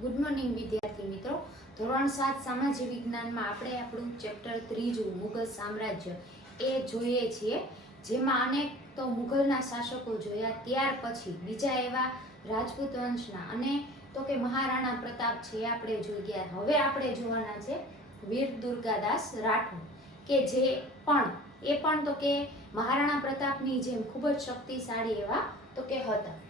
Good morning વિદ્યાર્થી મિત્રો. ધોરણ 7 સામાજિક વિજ્ઞાનમાં આપણે આપણું ચેપ્ટર 3 મુઘલ સામ્રાજ્ય એ જોઈએ છીએ, જેમાં અનેક તો મુઘલના શાસકો જોયા. ત્યાર પછી બીજા એવા રાજપૂત વંશના અને તો કે મહારાણા પ્રતાપ છે એ આપણે જોઈ ગયા. હવે આપણે જોવાના છે વીર દુર્ગાદાસ રાઠોડ, કે જે પણ તો કે મહારાણા પ્રતાપની જેમ ખૂબ જ શક્તિશાળી એવા તો કે હતા.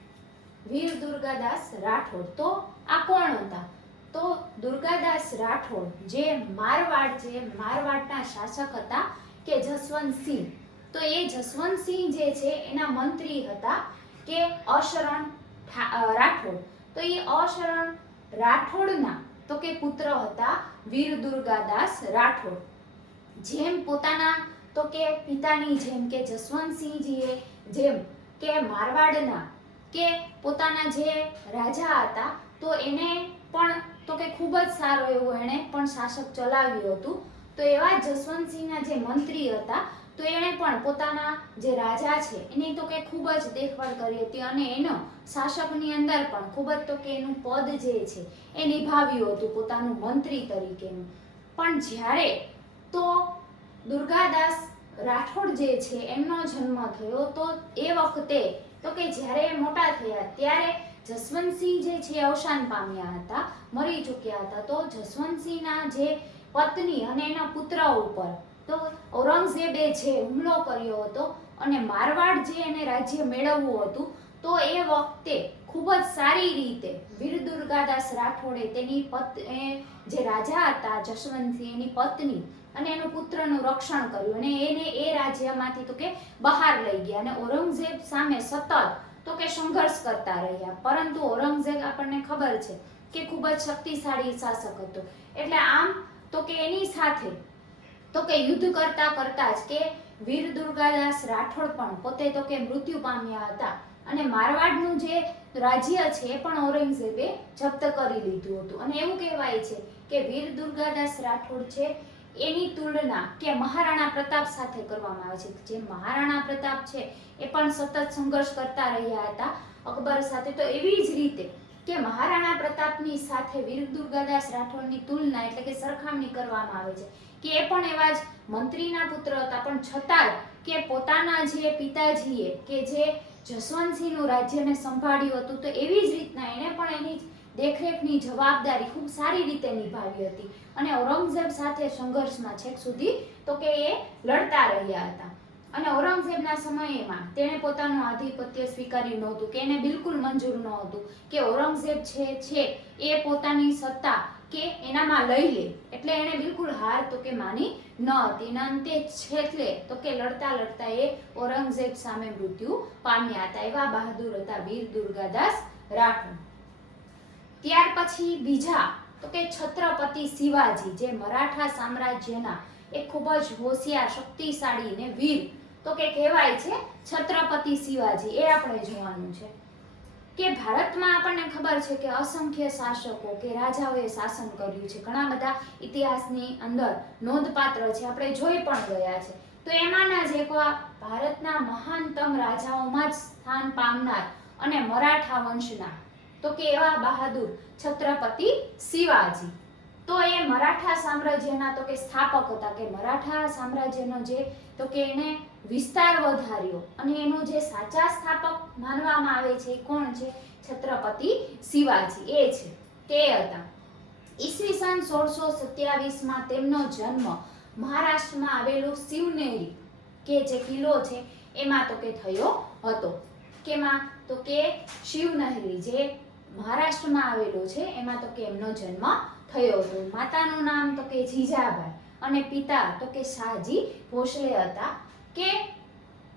વીર દુર્ગાદાસ રાઠોડ, તો આ કોણ હતા? તો દુર્ગાદાસ રાઠોડ જે મારવાડના શાસક હતા કે જસવંતસિંહ. તો એ જસવંતસિંહ જે છે એના મંત્રી હતા કે અશરણ રાઠોડ. તો એ અશરણ રાઠોડના તો કે પુત્ર હતા વીર દુર્ગાદાસ રાઠોડ. જેમ પોતાના તો કે પિતાની જેમ કે જસવંતસિંહજીએ જેમ કે મારવાડના કે પોતાના જે રાજા હતા તો એને પણ તો કે ખૂબ જ સારો એવો એણે પણ શાસક ચલાવ્યું હતું. તો એવા જસવંતસિંહના જે મંત્રી હતા તો એણે પણ પોતાના જે રાજા છે એની તો કે ખૂબ જ દેખભાળ કરી હતી અને એનો શાસકની અંદર પણ ખૂબ જ તો કે એનું પદ જે છે એ નિભાવ્યું હતું પોતાનું મંત્રી તરીકેનું. પણ જ્યારે તો દુર્ગાદાસ રાઠોડ જે છે એમનો જન્મ થયો તો એ વખતે તો કે જ્યારે મોટા થયા ત્યારે જસવંતસિંહ જે છે અવસાન પામ્યા હતા, મરી ચૂક્યા હતા. તો જસવંતસિંહના જે પત્ની અને એના પુત્ર ઉપર તો ઔરંગઝેબે જે હુમલો કર્યો હતો અને મારવાડ જે એને રાજ્ય મેળવવું હતું, તો એ વખતે ખૂબ જ સારી રીતે વીર દુર્ગાદાસ રાઠોડે તેની જે રાજા હતા જસવંતસિંહ, એની પત્ની અને એનું પુત્રનું રક્ષણ કર્યું અને એને એ રાજ્યમાંથી તો કે બહાર લઈ ગયા અને ઔરંગઝેબ સામે સતત તો કે સંઘર્ષ કરતા રહ્યા. પરંતુ ઔરંગઝેબ આપણને ખબર છે કે ખૂબ જ શક્તિશાળી શાસક હતો, એટલે આમ તો કે એની સાથે તો કે યુદ્ધ કરતા કરતા જ કે વીર દુર્ગાદાસ રાઠોડ પણ પોતે તો કે મૃત્યુ પામ્યા હતા અને મારવાડનું જે રાજ્ય છે એ પણ ઔરંગઝેબે જપ્ત કરી લીધું હતું. અને એવું કહેવાય છે કે વીર દુર્ગાદાસ રાઠોડ છે એની તુલના કે મહારાણા પ્રતાપ સાથે કરવામાં આવે છે. જે મહારાણા પ્રતાપ છે એ પણ સતત સંઘર્ષ કરતા રહ્યા હતા અકબર સાથે. તો એવી જ રીતે કે મહારાણા પ્રતાપની સાથે વીર દુર્ગાદાસ રાઠોડની તુલના એટલે કે સરખામણી કરવામાં આવે છે કે એ પણ એવા જ મંત્રીના પુત્ર હતા, પણ છતાં કે પોતાના જે પિતાજીએ કે જે જસવંતસિંહનું રાજ્યને સંભાળ્યું હતું તો એવી જ રીતના એને પણ એની દેખરેખની જવાબદારી ખૂબ સારી રીતે નિભાવી હતી અને ઔરંગઝેબ સાથે સંઘર્ષમાં છેક સુધી તો કે એ લડતા રહ્યા હતા. અને ઔરંગઝેબના સમયમાં તેણે પોતાનું આધિપત્ય સ્વીકાર્યું નહોતું, કે એને બિલકુલ મંજૂર નહોતું કે ઔરંગઝેબ છે એ પોતાની સત્તા કે એનામાં લઈ લે, એટલે એને બિલકુલ હાર તો કે માની ન હતી. અને અંતે છેલ્લે તો કે લડતા એ ઔરંગઝેબ સામે મૃત્યુ પામ્યા હતા. એવા બહાદુર હતા વીર દુર્ગાદાસ રાઠોડ. ત્યાર પછી બીજા તો કે છત્રપતિ શિવાજી, જે મરાઠા સામ્રાજ્યના એક ખૂબ જ હોશિયાર, શક્તિશાળી ને વીર તો કે કહેવાય છે છત્રપતિ શિવાજી. એ આપણે જોવાનું છે કે ભારતમાં આપણને ખબર છે કે અસંખ્ય શાસકો કે રાજાઓએ શાસન કર્યું છે. ઘણા બધા ઇતિહાસની અંદર નોંધપાત્ર છે, આપણે જોઈ પણ ગયા છે. તો એમાંના જ એક ભારતના મહાનતમ રાજાઓમાં જ સ્થાન પામનાર અને મરાઠા વંશના તો કે એવા બહાદુર છત્રપતિ શિવાજી. તો એ મરાઠા સામ્રાજ્યના તો કે સ્થાપક હતા, કે મરાઠા સામ્રાજ્યનો જે તો કે એને વિસ્તાર વધાર્યો અને એનો જે સાચા સ્થાપક માનવામાં આવે છે એ કોણ છે? છત્રપતિ શિવાજી. એ છે તે હતા. ઈસવીસન 1627માં તેમનો જન્મ મહારાષ્ટ્રમાં આવેલું શિવનેરી કે જે કિલ્લો છે એમાં તો કે થયો હતો. કેમાં? તો કે શિવનેરી જે મહારાષ્ટ્રમાં આવેલો છે એમાં તો કે એમનો જન્મ થયો હતો. માતાનું નામ તો કે જીજાબાઈ અને પિતા તો કે શાહજી ભોસલે હતા. કે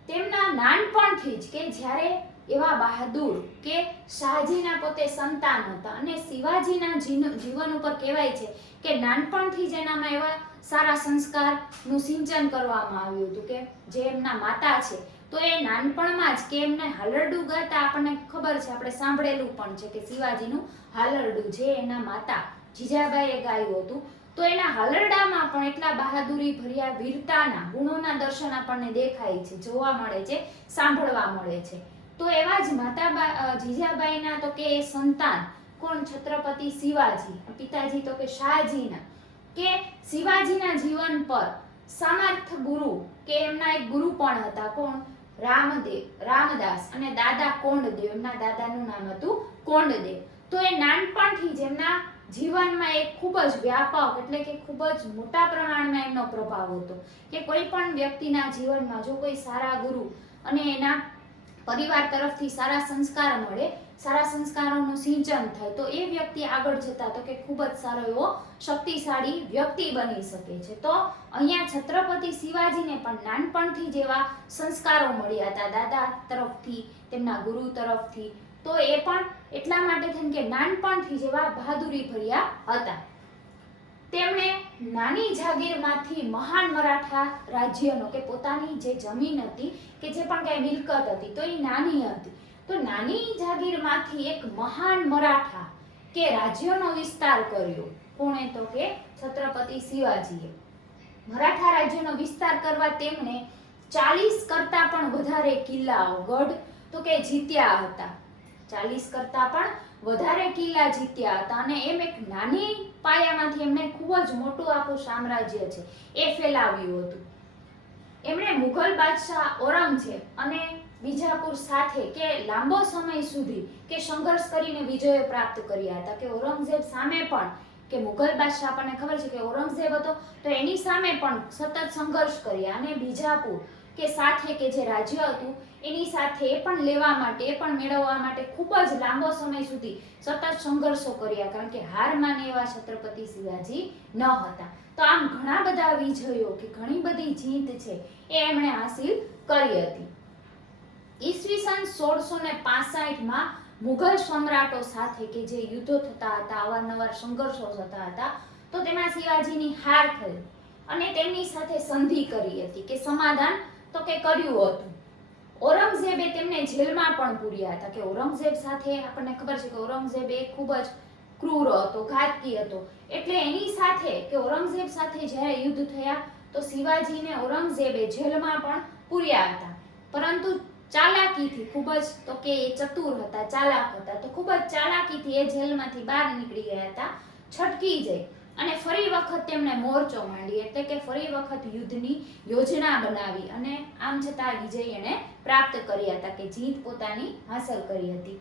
તેમના નાનપણથી જ કે જ્યારે એવા બહાદુર કે શાહજીના પોતે સંતાન હતા અને શિવાજીના જીવન ઉપર કહેવાય છે કે નાનપણથી જ એનામાં એવા સારા સંસ્કારનું સિંચન કરવામાં આવ્યું હતું. કે જે એમના માતા છે તો એ નાનપણમાં જ કે એમને હાલરડું ગાતા આપણને ખબર છે, આપણે સાંભળેલું પણ છે કે શિવાજીનું હાલરડું જે એના માતા જીજાબાઈએ ગાયું હતું. તો એના હાલરડામાં પણ એટલા બહાદુરી ભર્યા વીરતાના ગુણોના દર્શન આપણને દેખાય છે, જોવા મળે છે, સાંભળવા મળે છે. તો એવા જ માતા જીજાબાઈના તો કે સંતાન કોણ? છત્રપતિ શિવાજી. પિતાજી તો કે શાહજીના. કે શિવાજીના જીવન પર સમર્થ ગુરુ કે એમના એક ગુરુ પણ હતા. કોણ? રામદાસ અને દાદા કોંડદેવ. એમના દાદાનું નામ હતું કોંડદેવ. તો એ નાનપણથી જ એમના જીવનમાં એક ખૂબ જ વ્યાપક એટલે કે ખૂબ જ મોટા પ્રમાણમાં એમનો પ્રભાવ હતો કે કોઈ પણ વ્યક્તિના જીવનમાં જો કોઈ સારા ગુરુ અને એના પરિવાર તરફથી સારા સંસ્કાર મળે, સારા સંસ્કારોનું સિંચન થાય તો એ વ્યક્તિ આગળ જતા તો કે ખૂબ જ સારો એવો શક્તિશાળી વ્યક્તિ બની શકે છે. તો અહીંયા છત્રપતિ શિવાજીને પણ નાનપણથી જેવા સંસ્કારો મળ્યા હતા દાદા તરફથી, તેમના ગુરુ તરફથી. તો એ પણ એટલા માટે થઈને કે નાનપણથી જેવા બહાદુરી ભર્યા હતા. તેમણે નાની જાગીરમાંથી મહાન મરાઠા રાજ્યનો કે પોતાની જે જમીન હતી કે જે પણ કઈ મિલકત હતી તો એ નાની હતી. તો નાની જાગીરમાંથી એક મહાન મરાઠા કે રાજ્યનો વિસ્તાર કર્યો. કોણે? તો કે છત્રપતિ શિવાજીએ. મરાઠા રાજ્યનો વિસ્તાર કરવા તેમણે 40 કરતા પણ વધારે કિલ્લાઓ, ગઢ તો કે જીત્યા હતા. 40 કરતા પણ વધારે કિલ્લા જીત્યા હતા અને એમ એક નાની પાયામાંથી એમણે ખૂબ જ મોટું આખું સામ્રાજ્ય છે એ ફેલાવ્યું હતું. એમણે મુઘલ બાદશાહ ઔરંગઝેબ અને બીજાપુર સાથે કે લાંબો સમય સુધી કે સંઘર્ષ કરીને વિજયો પ્રાપ્ત કર્યા હતા. કે ઔરંગઝેબ સામે પણ કે મુઘલ બાદશાહ આપણને ખબર છે કે ઔરંગઝેબ હતો તો એની સામે પણ સતત સંઘર્ષ કર્યા અને બીજાપુર કે સાથે કે જે રાજ્ય હતું એની સાથે એ પણ લેવા માટે, એ પણ મેળવવા માટે ખૂબ જ લાંબો સમય સુધી સતત સંઘર્ષો કર્યા કારણ કે હાર માને એવા છત્રપતિ શિવાજી ન હતા. તો આમ ઘણા બધા વિજયો કે ઘણી બધી જીત છે એ એમણે હાસિલ કરી હતી. ઈસવીસન 1665 મુઘલ સમ્રાટો સાથે કે જે યુદ્ધો થતા હતા, અવારનવાર સંઘર્ષો થતા હતા તો તેમાં શિવાજીની હાર થઈ અને તેમની સાથે સંધિ કરી હતી કે સમાધાન તો કે કર્યું હતું. ઔરંગઝેબે તેમને જેલમાં પણ પૂર્યા હતા. કે ઔરંગઝેબ સાથે આપણને ખબર છે કે ઔરંગઝેબ એ ખૂબ જ ક્રૂર હતો, ઘાતકી હતો. એટલે એની સાથે કે ઔરંગઝેબ સાથે જ્યારે યુદ્ધ થયા તો શિવાજીને ઔરંગઝેબે જેલમાં પણ પૂર્યા હતા. પરંતુ ચાલાકીથી ખૂબ જ તો કે એ ચતુર હતા, ચાલાક હતા તો ખૂબ જ ચાલાકીથી એ જેલમાંથી બહાર નીકળી ગયા હતા, છટકી જઈ અને ફરી વખત તેમણે મોરચો માંડી એટલે કે ફરી વખત યુદ્ધની યોજના બનાવી અને આમ છતાં વિજય એને પ્રાપ્ત કર્યા હતા કે જીત પોતાની હાંસલ કરી હતી.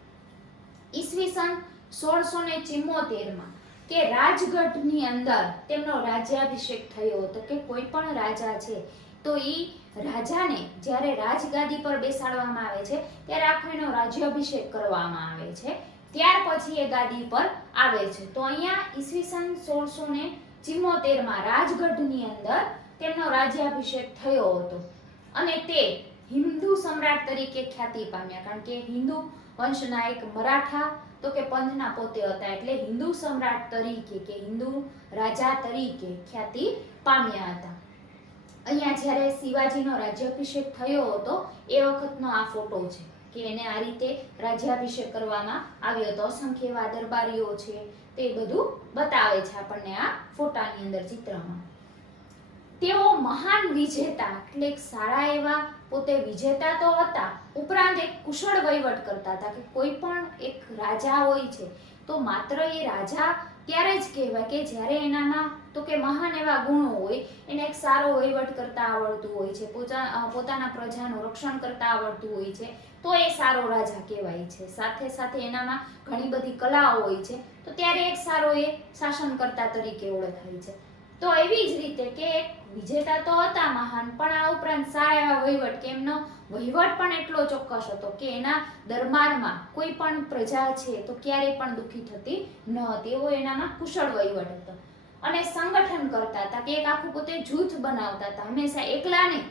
ઈસવીસન 1674 કે રાજગઢની અંદર તેમનો રાજ્યાભિષેક થયો હતો. કે કોઈ પણ રાજા છે તો ઈ રાજાને જ્યારે રાજગાદી પર બેસાડવામાં આવે છે ત્યારે આખો એનો રાજ્યાભિષેક કરવામાં આવે છે, ત્યાર પછી એ ગાદી પર આવે છે. તો અહીંયા ઈસવીસન 1674 રાજગઢની અંદર તેમનો રાજ્યાભિષેક થયો હતો અને તે હિન્દુ સમ્રાટ તરીકે ખ્યાતિ પામ્યા કારણ કે હિન્દુ વંશના એક મરાઠા તો કે પંથના પોતે હતા એટલે હિન્દુ સમ્રાટ તરીકે કે હિન્દુ રાજા તરીકે ખ્યાતિ પામ્યા હતા. અહીંયા જ્યારે શિવાજીનો રાજ્યાભિષેક થયો હતો એ વખતનો આ ફોટો છે કે એને આ રીતે રાજ્યાભિષેક કરવામાં આવ્યો હતો. અસંખ્ય એવા દરબારીઓ છે તે બધું બતાવે છે આપણને આ ફોટાની અંદર ચિત્રમાં. તેઓ મહાન વિજેતા એટલે સારા એવા પોતે વિજેતા તો હતા, ઉપરાંત એક કુશળ વહીવટ કરતા હતા. કે કોઈ પણ એક રાજા હોય છે તો માત્ર એ રાજા ત્યારે જ કહેવાય કે જ્યારે એનામાં તો કે મહાન એવા ગુણો હોય, એને એક સારો વહીવટ કરતા આવડતું હોય છે, પોતાના પ્રજાનું રક્ષણ કરતા આવડતું હોય છે તો એ સારો રાજા કહેવાય છે. સાથે સાથે એનામાં ઘણી બધી કલાઓ હોય છે તો ત્યારે એક સારો એ શાસનકર્તા તરીકે ઓળખાય છે. તો એવી જ રીતે કે વિજેતા તો હતા મહાન, પણ આ ઉપરાંત સારા એવા વહીવટ કે એમનો વહીવટ પણ એટલો ચોક્કસ હતો કે એના દરબારમાં કોઈ પણ પ્રજા છે તો ક્યારેય પણ દુઃખી થતી ન હતી, એવો એનામાં કુશળ વહીવટ હતો. અને સંગઠન કરતા હતા કે એક આખું પોતે જૂથ બનાવતા હતા, હંમેશા એકલા નહીં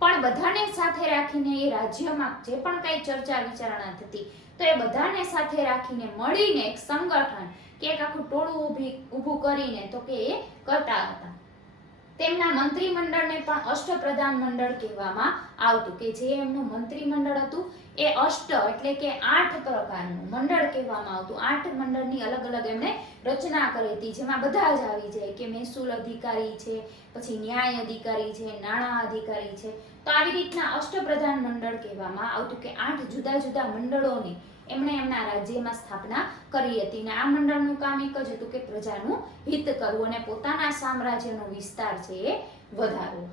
પણ બધાને સાથે રાખીને એ રાજ્યમાં જે પણ કઈ ચર્ચા વિચારણા થતી તો એ બધાને સાથે રાખીને મળીને એક સંગઠન કે એક આખું ટોળું ઊભું કરીને તો કે એ કરતા હતા. તેમના મંત્રીમંડળને પણ અષ્ટપ્રધાન મંડળ કહેવામાં આવતું કે જે એમનું મંત્રીમંડળ હતું એ અષ્ટ એટલે કે 8 પ્રકારનું મંડળ કહેવામાં આવતું. 8 મંડળની અલગ અલગ એમણે રચના કરી હતી જેમાં બધા જ આવી જાય કે મહેસૂલ અધિકારી છે, પછી ન્યાય અધિકારી છે, નાણાં અધિકારી છે. તો આવી રીતના અષ્ટપ્રધાન મંડળ કહેવામાં આવતું કે 8 જુદા જુદા મંડળોની એમણે એમના રાજ્યમાં સ્થાપના કરી હતી. ને આ મંડળનું કામ એક જ હતું કે પ્રજાનું હિત કરવું અને પોતાના સામ્રાજ્યનો વિસ્તાર છે એ વધારવો.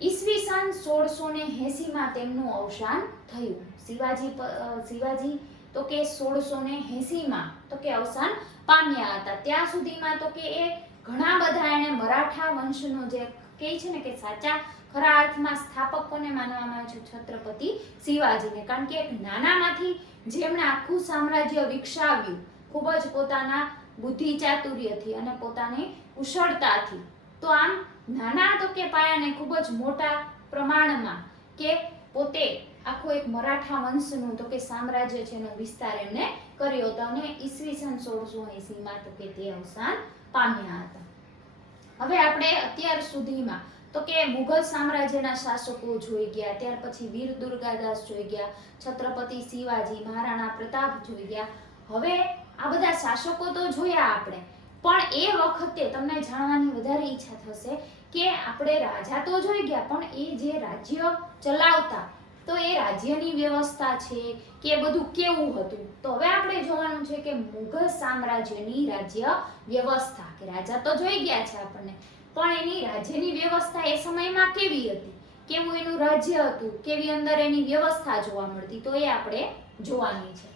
ઈસવીસન 1680 તેમનું અવસાન થયું. શિવાજી તો કે 1680 તો કે અવસાન પામ્યા હતા. ત્યાં સુધીમાં તો કે એ ઘણા બધા એને મરાઠા વંશનો જે કહે છે ને કે સાચા ખરા અર્થમાં સ્થાપક કોને માનવામાં આવે છે? છત્રપતિ શિવાજીને. કારણ કે એક નાનામાંથી જેમણે આખું સામ્રાજ્ય વિકસાવ્યું ખૂબ જ પોતાના બુદ્ધિ ચાતુર્યથી અને પોતાની કુશળતાથી, તો આમ નાના તો કે પાયાને ખૂબ જ મોટા પ્રમાણમાં કે પોતે આખો એક મરાઠા વંશનું તો કે સામ્રાજ્ય છે એનો વિસ્તાર એમને કર્યો હતો અને ઈસવીસન 1680 તો કે તે અવસાન પામ્યા હતા. હવે આપણે અત્યાર સુધીમાં તો કે મુઘલ સામ્રાજ્યના શાસકો જોઈ ગયા, ત્યાર પછી વીર દુર્ગાદાસ જોઈ ગયા, છત્રપતિ શિવાજી, મહારાણા પ્રતાપ જોઈ ગયા. હવે આ બધા શાસકો તો જોયા આપણે, પણ એ વખતે તમને જાણવાની વધારે ઈચ્છા થશે કે આપણે રાજા તો જોઈ ગયા, પણ એ જે રાજ્ય ચલાવતા તો એ રાજ્યની વ્યવસ્થા છે કે બધું કેવું હતું. તો હવે આપણે જોવાનું છે કે મુઘલ સામ્રાજ્યની રાજ્ય વ્યવસ્થા, કે રાજા તો જોઈ ગયા છે આપણને, પણ એની રાજ્યની વ્યવસ્થા એ સમયમાં કેવી હતી, કેવું એનું રાજ્ય હતું, કેવી અંદર એની વ્યવસ્થા જોવા મળતી, તો એ આપણે જોવાની છે.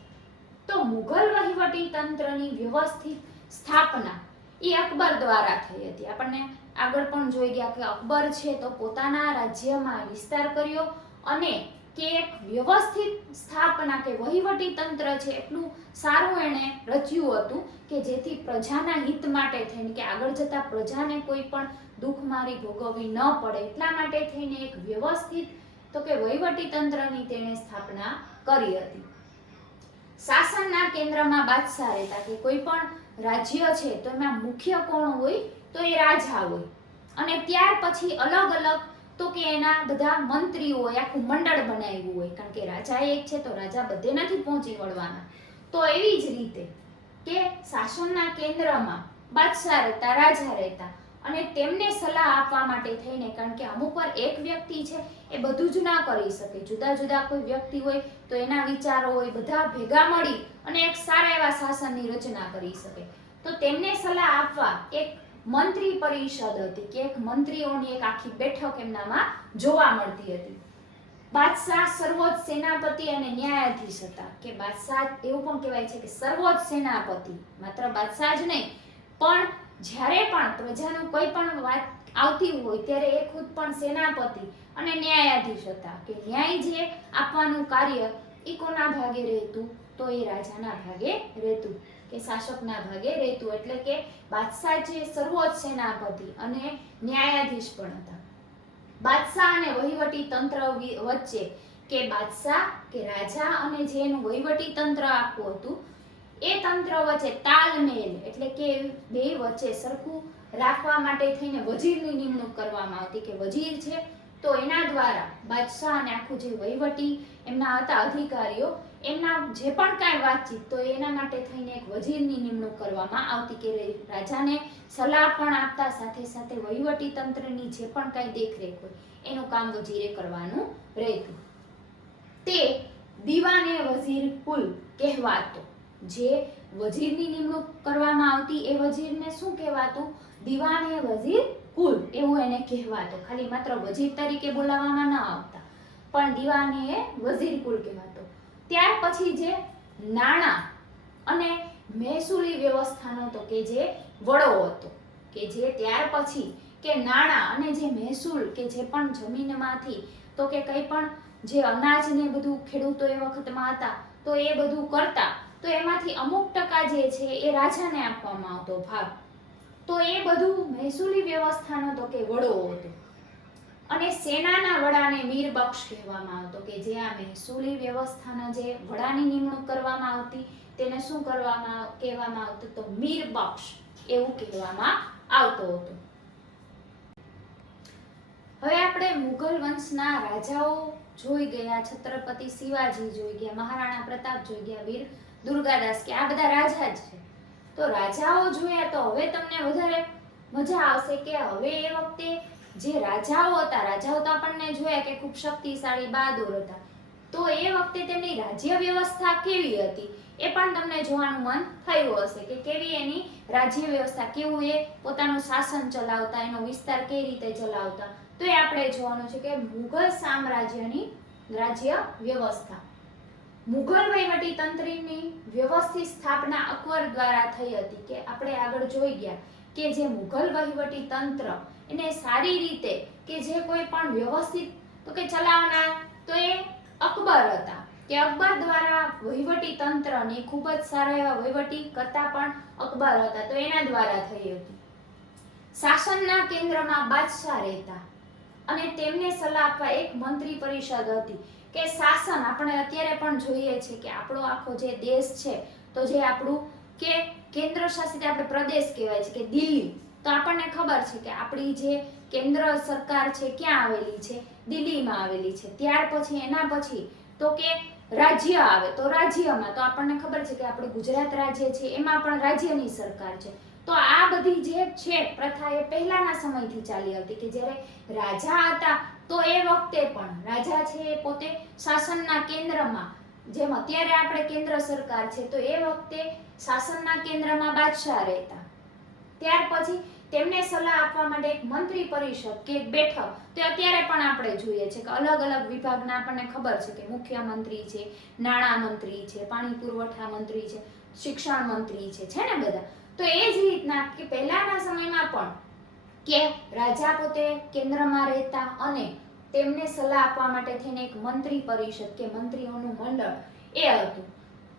તો મુઘલ વહીવટી તંત્રની વ્યવસ્થિત સ્થાપના એ અકબર દ્વારા થઈ હતી. આપણને આગળ પણ જોઈ ગયા કે અકબર છે તો પોતાના રાજ્યમાં વિસ્તાર કર્યો અને કે એક વ્યવસ્થિત સ્થાપના કે વહીવટી તંત્ર છે એટલું સારું એણે રચ્યું હતું કે જેથી પ્રજાના હિત માટે થઈને કે આગળ જતા પ્રજાને કોઈ પણ દુઃખમારી ભોગવવી ન પડે એટલા માટે થઈને એક વ્યવસ્થિત તો કે વહીવટી તંત્રની તેણે સ્થાપના કરી હતી. શાસનના કેન્દ્રમાં બાદશાહ રહેતા, કે કોઈ પણ રાજ્ય છે તો એમાં મુખ્ય કોણ હોય? તો એ રાજા હોય અને ત્યાર પછી અલગ અલગ તો કે એના બધા મંત્રીઓ હોય, આખું મંડળ બનાવ્યું હોય. કારણ કે રાજા એક છે તો રાજા બધે નથી પહોંચી વળવાના. તો એવી જ રીતે કે શાસનના કેન્દ્રમાં બાદશાહ રહેતા, રાજા રહેતા અને તેમને સલાહ આપવા માટે થઈને, કારણ કે અમુક વાર એક વ્યક્તિ છે એ બધું જ ના કરી શકે, જુદા જુદા કોઈ વ્યક્તિ હોય તો એના વિચારો હોય, બધા ભેગા મળી અને એક સારા એવા શાસનની રચના કરી શકે. તો તેમને સલાહ આપવા એક મંત્રી પરિષદ હતી કે એક મંત્રીઓની એક આખી બેઠક એમનામાં જોવા મળતી હતી. બાદશાહ સર્વોચ્ચ સેનાપતિ અને ન્યાયાધીશ હતા. કે બાદશાહ એવું પણ કહેવાય છે કે સર્વોચ્ચ સેનાપતિ, માત્ર બાદશાહ જ નહીં પણ જ્યારે પણ પ્રજાનું કોઈ પણ વાત આવતી હોય ત્યારે એ ખુદ પણ સેનાપતિ અને ન્યાયાધીશ હતા. કે ન્યાય જે આપવાનું કાર્ય એ કોના ભાગે રહેતું? તો એ રાજાના ભાગે રહેતું કે શાસકના ભાગે રહેતું. એટલે કે બાદશાહ જે સર્વોચ્ચ સેનાપતિ અને ન્યાયાધીશ પણ હતા. બાદશાહ અને વહીવટી તંત્ર વચ્ચે કે બાદશાહ કે રાજા અને જે એનું વહીવટી તંત્ર આખું હતું એ તંત્ર વચ્ચે તાલમેલ એટલે કે બે વચ્ચે સરખું રાખવા માટે થઈને વજીરની નિમણૂક કરવામાં આવતી. કે વજીર છે તો એના દ્વારા બાદશાહ અને આખું જે વહીવટી એમના હતા અધિકારીઓ, એમના જે પણ કાંઈ વાતચીત તો એના માટે થઈને એક વજીરની નિમણૂક કરવામાં આવતી કે રાજાને સલાહ પણ આપતા, સાથે સાથે વહીવટી તંત્રની જે પણ કાંઈ દેખરેખ હોય એનું કામ વજીરે કરવાનું રહેતું. તે દીવાને વઝીર કુલ કહેવાતો. જે વજીરની નિમણૂક કરવામાં આવતી એ વજીરને શું કહેવાતું? દીવાને વઝીર કુલ એવું એને કહેવાતું. ખાલી માત્ર વજીર તરીકે બોલાવવામાં ન આવતા પણ દીવાને વઝીર કુલ કહેવાતો. ત્યાર પછી જે નાણાં અને મહેસૂલી વ્યવસ્થાનો તો કે જે વડો હતો, કે જે ત્યાર પછી કે નાણાં અને જે મહેસૂલ કે જે પણ જમીનમાંથી તો કે કંઈ પણ જે અનાજ ને બધું ખેડૂતો એ વખતમાં હતા તો એ બધું કરતા, તો એમાંથી અમુક ટકા જે છે એ રાજાને આપવામાં આવતો ભાગ. તો એ બધું મહેસૂલી વ્યવસ્થાનો તો કે વડો હતો. અને સેનાના વડાને મીરબક્ષ કહેવામાં આવતો. કે જે આ મહેસૂલી વ્યવસ્થાના જે વડાની નિમણૂક કરવામાં આવતી તેને શું કહેવામાં આવતું? તો મીરબક્ષ એવું કહેવામાં આવતો હતો. હવે આપણે મુઘલ વંશના રાજાઓ જોઈ ગયા, છત્રપતિ શિવાજી જોઈ ગયા, મહારાણા પ્રતાપ જોઈ ગયા, વીર દુર્ગાદાસ, કે આ બધા રાજા જ છે. તો રાજાઓ જોયા તો હવે તમને વધારે મજા આવશે કે હવે એ વખતે જે રાજાઓ હતા, રાજાઓ તો આપણને જોયા કે ખૂબ શક્તિશાળી બહાદુર હતા, તો એ વખતે તેમની રાજ્ય વ્યવસ્થા કેવી હતી એ પણ તમને જોવાનું મન થયું હશે કે કેવી એની રાજ્ય વ્યવસ્થા, કેવું એ પોતાનું શાસન ચલાવતા, એનો વિસ્તાર કઈ રીતે ચલાવતા. તો એ આપણે જોવાનું છે કે મુઘલ સામ્રાજ્યની રાજ્ય વ્યવસ્થા. મુઘલ વહીવટી તંત્રની વ્યવસ્થિત સ્થાપના અકબર દ્વારા થઈ હતી. કે આપણે આગળ જોઈ ગયા કે જે મુઘલ વહીવટી તંત્ર એને સારી રીતે કે જે કોઈ પણ વ્યવસ્થિત તો કે ચલાવનાર તો એ અકબર હતા. કે અકબર દ્વારા વહીવટી તંત્રની ખૂબ જ સારા એવા વહીવટી કરતા પણ અકબર હતા, તો એના દ્વારા થઈ હતી. શાસનના કેન્દ્રમાં બાદશાહ રહેતા અને તેમને સલાહ આપવા એક મંત્રી પરિષદ હતી. કે શાસન આપણે અત્યારે પણ જોઈએ છે કે આપણો આખો જે દેશ છે તો જે આપણું કે કેન્દ્ર શાસિત આપણે પ્રદેશ કહેવાય છે કે દિલ્હી, તો આપણને ખબર છે કે આપણી જે કેન્દ્ર સરકાર છે ક્યાં આવેલી છે, દિલ્હીમાં આવેલી છે. ત્યાર પછી એના પછી તો કે રાજ્ય આવે, તો રાજ્યમાં તો આપણને ખબર છે કે આપણું ગુજરાત રાજ્ય છે એમાં પણ રાજ્યની સરકાર છે. તો આ બધી જે છે પ્રથા એ પહેલાના સમયથી ચાલી હતી કે જ્યારે રાજા હતા તો એ વખતે પણ રાજા છે એ પોતે શાસનના કેન્દ્રમાં, જેમ અત્યારે આપણે કેન્દ્ર સરકાર છે તો એ વખતે શાસનના કેન્દ્રમાં બાદશાહ રહેતા. ત્યાર પછી તેમને સલાહ આપવા માટે એક મંત્રી પરિષદ કે બેઠક, તો અત્યારે પણ આપણે જોઈએ છે કે અલગ અલગ વિભાગના આપણને ખબર છે કે મુખ્યમંત્રી છે, નાણાં મંત્રી છે, પાણી પુરવઠા મંત્રી છે, શિક્ષણ મંત્રી છે ને બધા. તો એ જ રીતના કે પહેલાના સમયમાં પણ કે રાજા પોતે કેન્દ્રમાં રહેતા અને તેમને સલાહ આપવા માટે થઈને એક મંત્રી પરિષદ કે મંત્રીઓનું મંડળ એ હતું.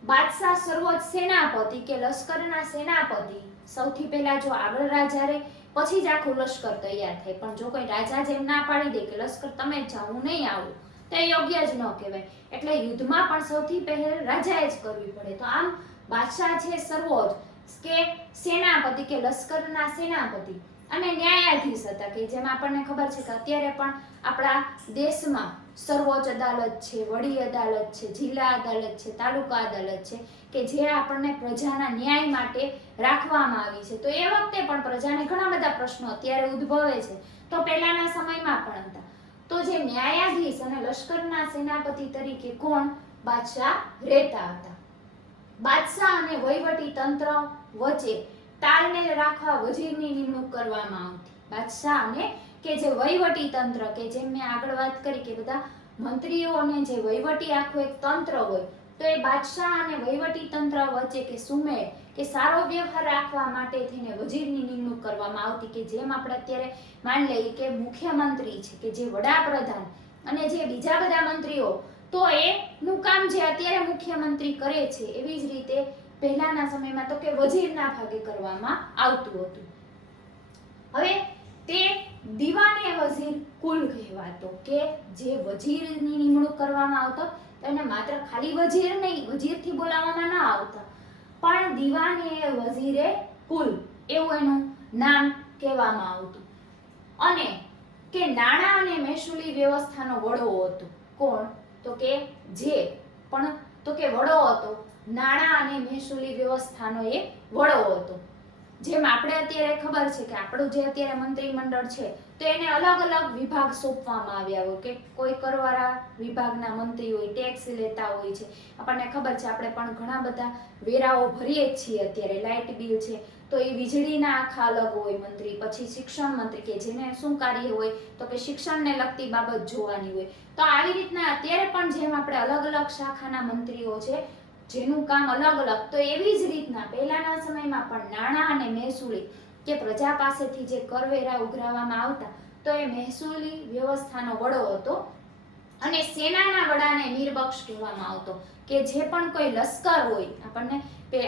બાદશાહ સર્વોચ્ચ સેનાપતિ કે લશ્કરના સેનાપતિ સૌથી પહેલા જો આગળ રાજા રહે પછી જ આખું લશ્કર તૈયાર થાય. પણ જો કોઈ રાજા જેમ ના પાડી દે કે લશ્કર તમે જ જાઓ હું નહીં આવું, તો એ યોગ્ય જ ન કહેવાય. એટલે યુદ્ધમાં પણ સૌથી પહેલા રાજાએ જ કરવી પડે. તો આમ બાદશાહ છે સર્વોચ્ચ કે સેનાપતિ કે લશ્કરના સેનાપતિ અને ન્યાયાધીશ હતા કે જેમાં આપણને ખબર છે કે અત્યારે પણ આપણા દેશમાં સર્વોચ્ચ અદાલત છે, વડી અદાલત છે, જિલ્લા અદાલત છે, તાલુકા અદાલત છે કે જે આપણને પ્રજાના ન્યાય માટે રાખવામાં આવી છે. તો એ વખતે પણ પ્રજાને ઘણા બધા પ્રશ્નો અત્યારે ઉદ્ભવે છે તો પહેલાના સમયમાં પણ હતા. તો જે ન્યાયાધીશ અને લશ્કરના સેનાપતિ તરીકે કોણ બાદશાહ રહેતા હતા. બાદશાહ અને વહીવટી તંત્ર વચ્ચે તાલમેલ રાખવા વજીરની નિમણૂક કરવામાં આવતી. બાદશાહ અને કે જે વહીવટી તંત્ર કે જેમ મેં આગળ વાત કરી કે બધા મંત્રીઓ અને જે વહીવટી આખું એક તંત્ર હોય તો એ બાદશાહ અને વહીવટી તંત્ર વચ્ચે કે સુમેળ કે સારો વ્યવહાર રાખવા માટે થઈને વજીરની નિમણૂક કરવામાં આવતી. કે જેમ આપણે અત્યારે માની લઈએ કે મુખ્યમંત્રી છે કે જે વડાપ્રધાન અને જે બીજા બધા મંત્રીઓ તો એનું કામ જે અત્યારે મુખ્યમંત્રી કરે છે એવી જ રીતે પહેલાના સમયમાં તો કે વજીરના ભાગે કરવામાં આવતું હતું. હવે તે દીવાને વઝીર કુલ કહેવાતો કે જે વજીરની નિમણૂક કરવામાં આવતો એને માત્ર ખાલી વજીર નહીં, વજીરથી બોલાવવામાં ન આવતા પણ દીવાને વઝીરે કુલ એવું એનું નામ કહેવામાં આવતું. અને કે નાણાં અને મહેસૂલી વ્યવસ્થાનો વડો હતો. કોણ? તો કે જે પણ તો કે વડો હતો, નાણાં અને મહેસૂલી વ્યવસ્થાનો એ વડો હતો. જેમ આપણે અત્યારે ખબર છે કે આપણું જે અત્યારે મંત્રીમંડળ છે તો એને અલગ અલગ વિભાગ સોંપવામાં આવ્યા હોય કે કોઈ કરવાળા વિભાગના મંત્રી હોય, ટેક્સ લેતા હોય છે. આપણને ખબર છે આપણે પણ ઘણા બધા વેરાઓ ભરીએ જ છીએ અત્યારે, લાઇટ બિલ છે તો એ વીજળીના આખા અલગ હોય મંત્રી. પછી શિક્ષણ મંત્રી કે જેને શું કાર્ય હોય તો કે શિક્ષણને લગતી બાબત જોવાની હોય. તો આવી રીતના અત્યારે પણ જેમ આપણે અલગ અલગ શાખાના મંત્રીઓ છે જેનું કામ અલગ અલગ, તો એવી જ રીતના પહેલાના સમયમાં પણ નાણાં અને મહેસૂલી કે પ્રજા પાસેથી જે કરવેરા ઉઘરાવવામાં આવતા તો એ મહેસૂલી વ્યવસ્થાનો વડો હતો. અને સેનાના વડાને મીરબક્ષ કહેવામાં આવતો કે જે પણ કોઈ લશ્કર હોય, આપણને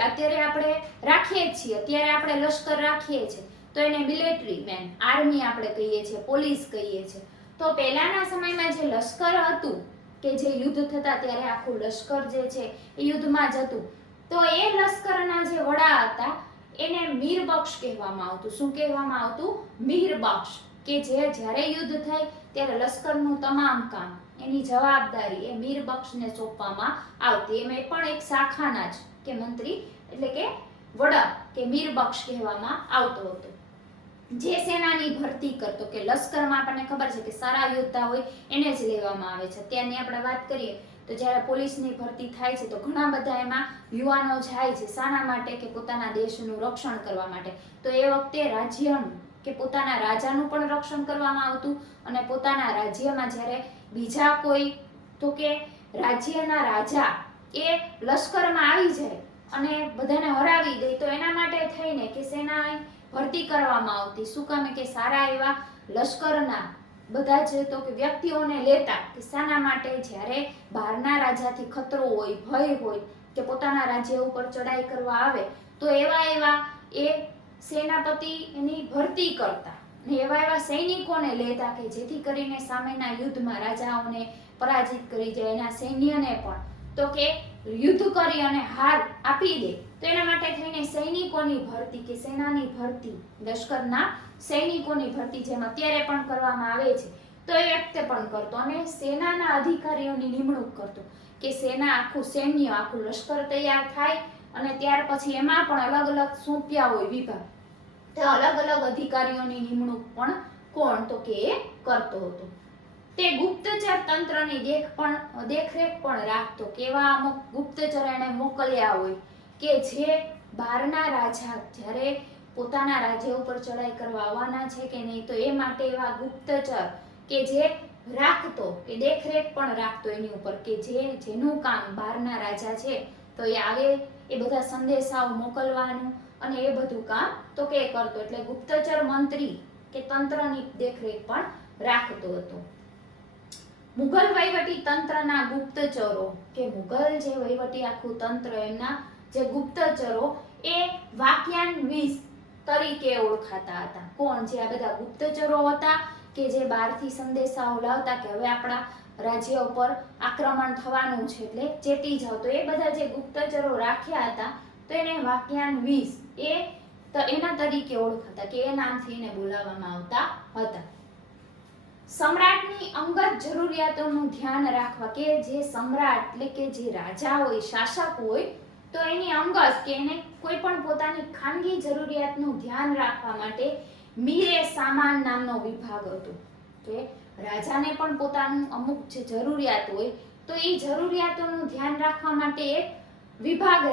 અત્યારે આપણે રાખીએ જ છીએ, અત્યારે આપણે લશ્કર રાખીએ છીએ તો એને મિલિટરી મેન, આર્મી આપણે કહીએ છીએ, પોલીસ કહીએ છીએ. તો પહેલાના સમયમાં જે લશ્કર હતું કે જે યુદ્ધ થતા ત્યારે આખું લશ્કર જે છે એ યુદ્ધમાં જતું તો એ લશ્કરના જે વડા હતા એને મીરબક્ષ કહેવામાં આવતું. શું કહેવામાં આવતું? મીરબક્ષ. કે જે જ્યારે યુદ્ધ થાય ત્યારે લશ્કરનું તમામ કામ એની જવાબદારી એ મીરબક્ષને સોંપવામાં આવતી. એમાં પણ એક શાખાના જ કે મંત્રી એટલે કે વડા કે મીરબક્ષ કહેવામાં આવતો હતો. જે સેનાની ભરતી કરતો કે લશ્કરમાં આપણને ખબર છે કે સારા યોદ્ધા હોય એને જ લેવામાં આવે છે. અત્યારની આપણે વાત કરીએ તો જ્યારે પોલીસની ભરતી થાય છે તો ઘણા બધા એમાં યુવાનો જાય છે. શાના માટે? કે પોતાના દેશનું રક્ષણ કરવા માટે. તો એ વખતે રાજ્યનું કે પોતાના રાજાનું પણ રક્ષણ કરવામાં આવતું, અને પોતાના રાજ્યમાં જ્યારે બીજા કોઈ તો કે રાજ્યના રાજા એ લશ્કરમાં આવી જાય અને બધાને હરાવી દે, તો એના માટે થઈને કે સેના ભરતી કરવામાં આવતી. શું કામે? કે સારા એવા લશ્કરના બધા જ તો કે વ્યક્તિઓને લેતા. કે શાના માટે? જ્યારે બહારના રાજાથી ખતરો હોય, ભય હોય, કે પોતાના રાજ્ય ઉપર ચડાઈ કરવા આવે તો એવા એ સેનાપતિ એની ભરતી કરતા ને એવા સૈનિકોને લેતા કે જેથી કરીને સામેના યુદ્ધમાં રાજાઓને પરાજિત કરી જાય, એના સૈન્યને પણ તો કે યુદ્ધ કરી અને હાર આપી દે. તો એના માટે થઈને સૈનિકોની ભરતી કે સેનાની ભરતી, લશ્કરના સૈનિકોની ભરતી જેમ અત્યારે પણ કરવામાં આવે છે તો એ વખતે પણ કરતો, અને સેનાના અધિકારીઓની નિમણૂક કરતો કે સેના આખું સૈન્ય આખું લશ્કર તૈયાર થાય અને ત્યાર પછી એમાં પણ અલગ અલગ સોંપ્યા હોય વિભાગ, તો અલગ અલગ અધિકારીઓની નિમણૂક પણ કોણ? તો કે એ કરતો હતો. તે ગુપ્તચર તંત્રની દેખરેખ પણ રાખતો. કેવા અમુક ગુપ્તચર એને મોકલ્યા હોય કે જે બહારના રાજા જ્યારે પોતાના રાજ્ય ઉપર ચડાઈ કરવા આવવાના છે કે નહીં, તો એ માટે એવા ગુપ્તચર કે જે રાખતો કે દેખરેખ પણ રાખતો એની ઉપર, કે જેનું કામ બહારના રાજા છે તો એ આવે એ બધા સંદેશાઓ મોકલવાનું અને એ બધું કામ તો કે કરતો. એટલે ગુપ્તચર મંત્રી કે તંત્રની દેખરેખ પણ રાખતો હતો. મુઘલ વહીવટી તંત્રના ગુપ્તચરો કે મુઘલ જે વહીવટી આખું તંત્ર એમના જે ગુપ્તચરો એ વાક્યાન્વિસ તરીકે ઓળખાતા હતા. કોણ? જે આ બધા ગુપ્તચરો હતા કે જે બહારથી સંદેશાઓ લાવતા કે હવે આપણા રાજ્ય ઉપર આક્રમણ થવાનું છે એટલે ચેતી જાવ, તો એ બધા જે ગુપ્તચરો રાખ્યા હતા તો એને વાક્યાન્વિસ એના તરીકે ઓળખાતા, કે એ નામથી એને બોલાવવામાં આવતા હતા. સમ્રાટની અંગત જરૂરિયાતોનું ધ્યાન રાખવા, કે જે સમ્રાટ એટલે કે જે રાજા હોય, શાસક હોય, તો એની અંગત કે એને કોઈ પણ પોતાની ખાનગી જરૂરિયાતનું ધ્યાન રાખવા માટે મીરે સામાન નામનો વિભાગ હતો. કે રાજાને પણ પોતાનું અમુક જે જરૂરિયાત હોય તો એ જરૂરિયાતોનું ધ્યાન રાખવા માટે એક વિભાગ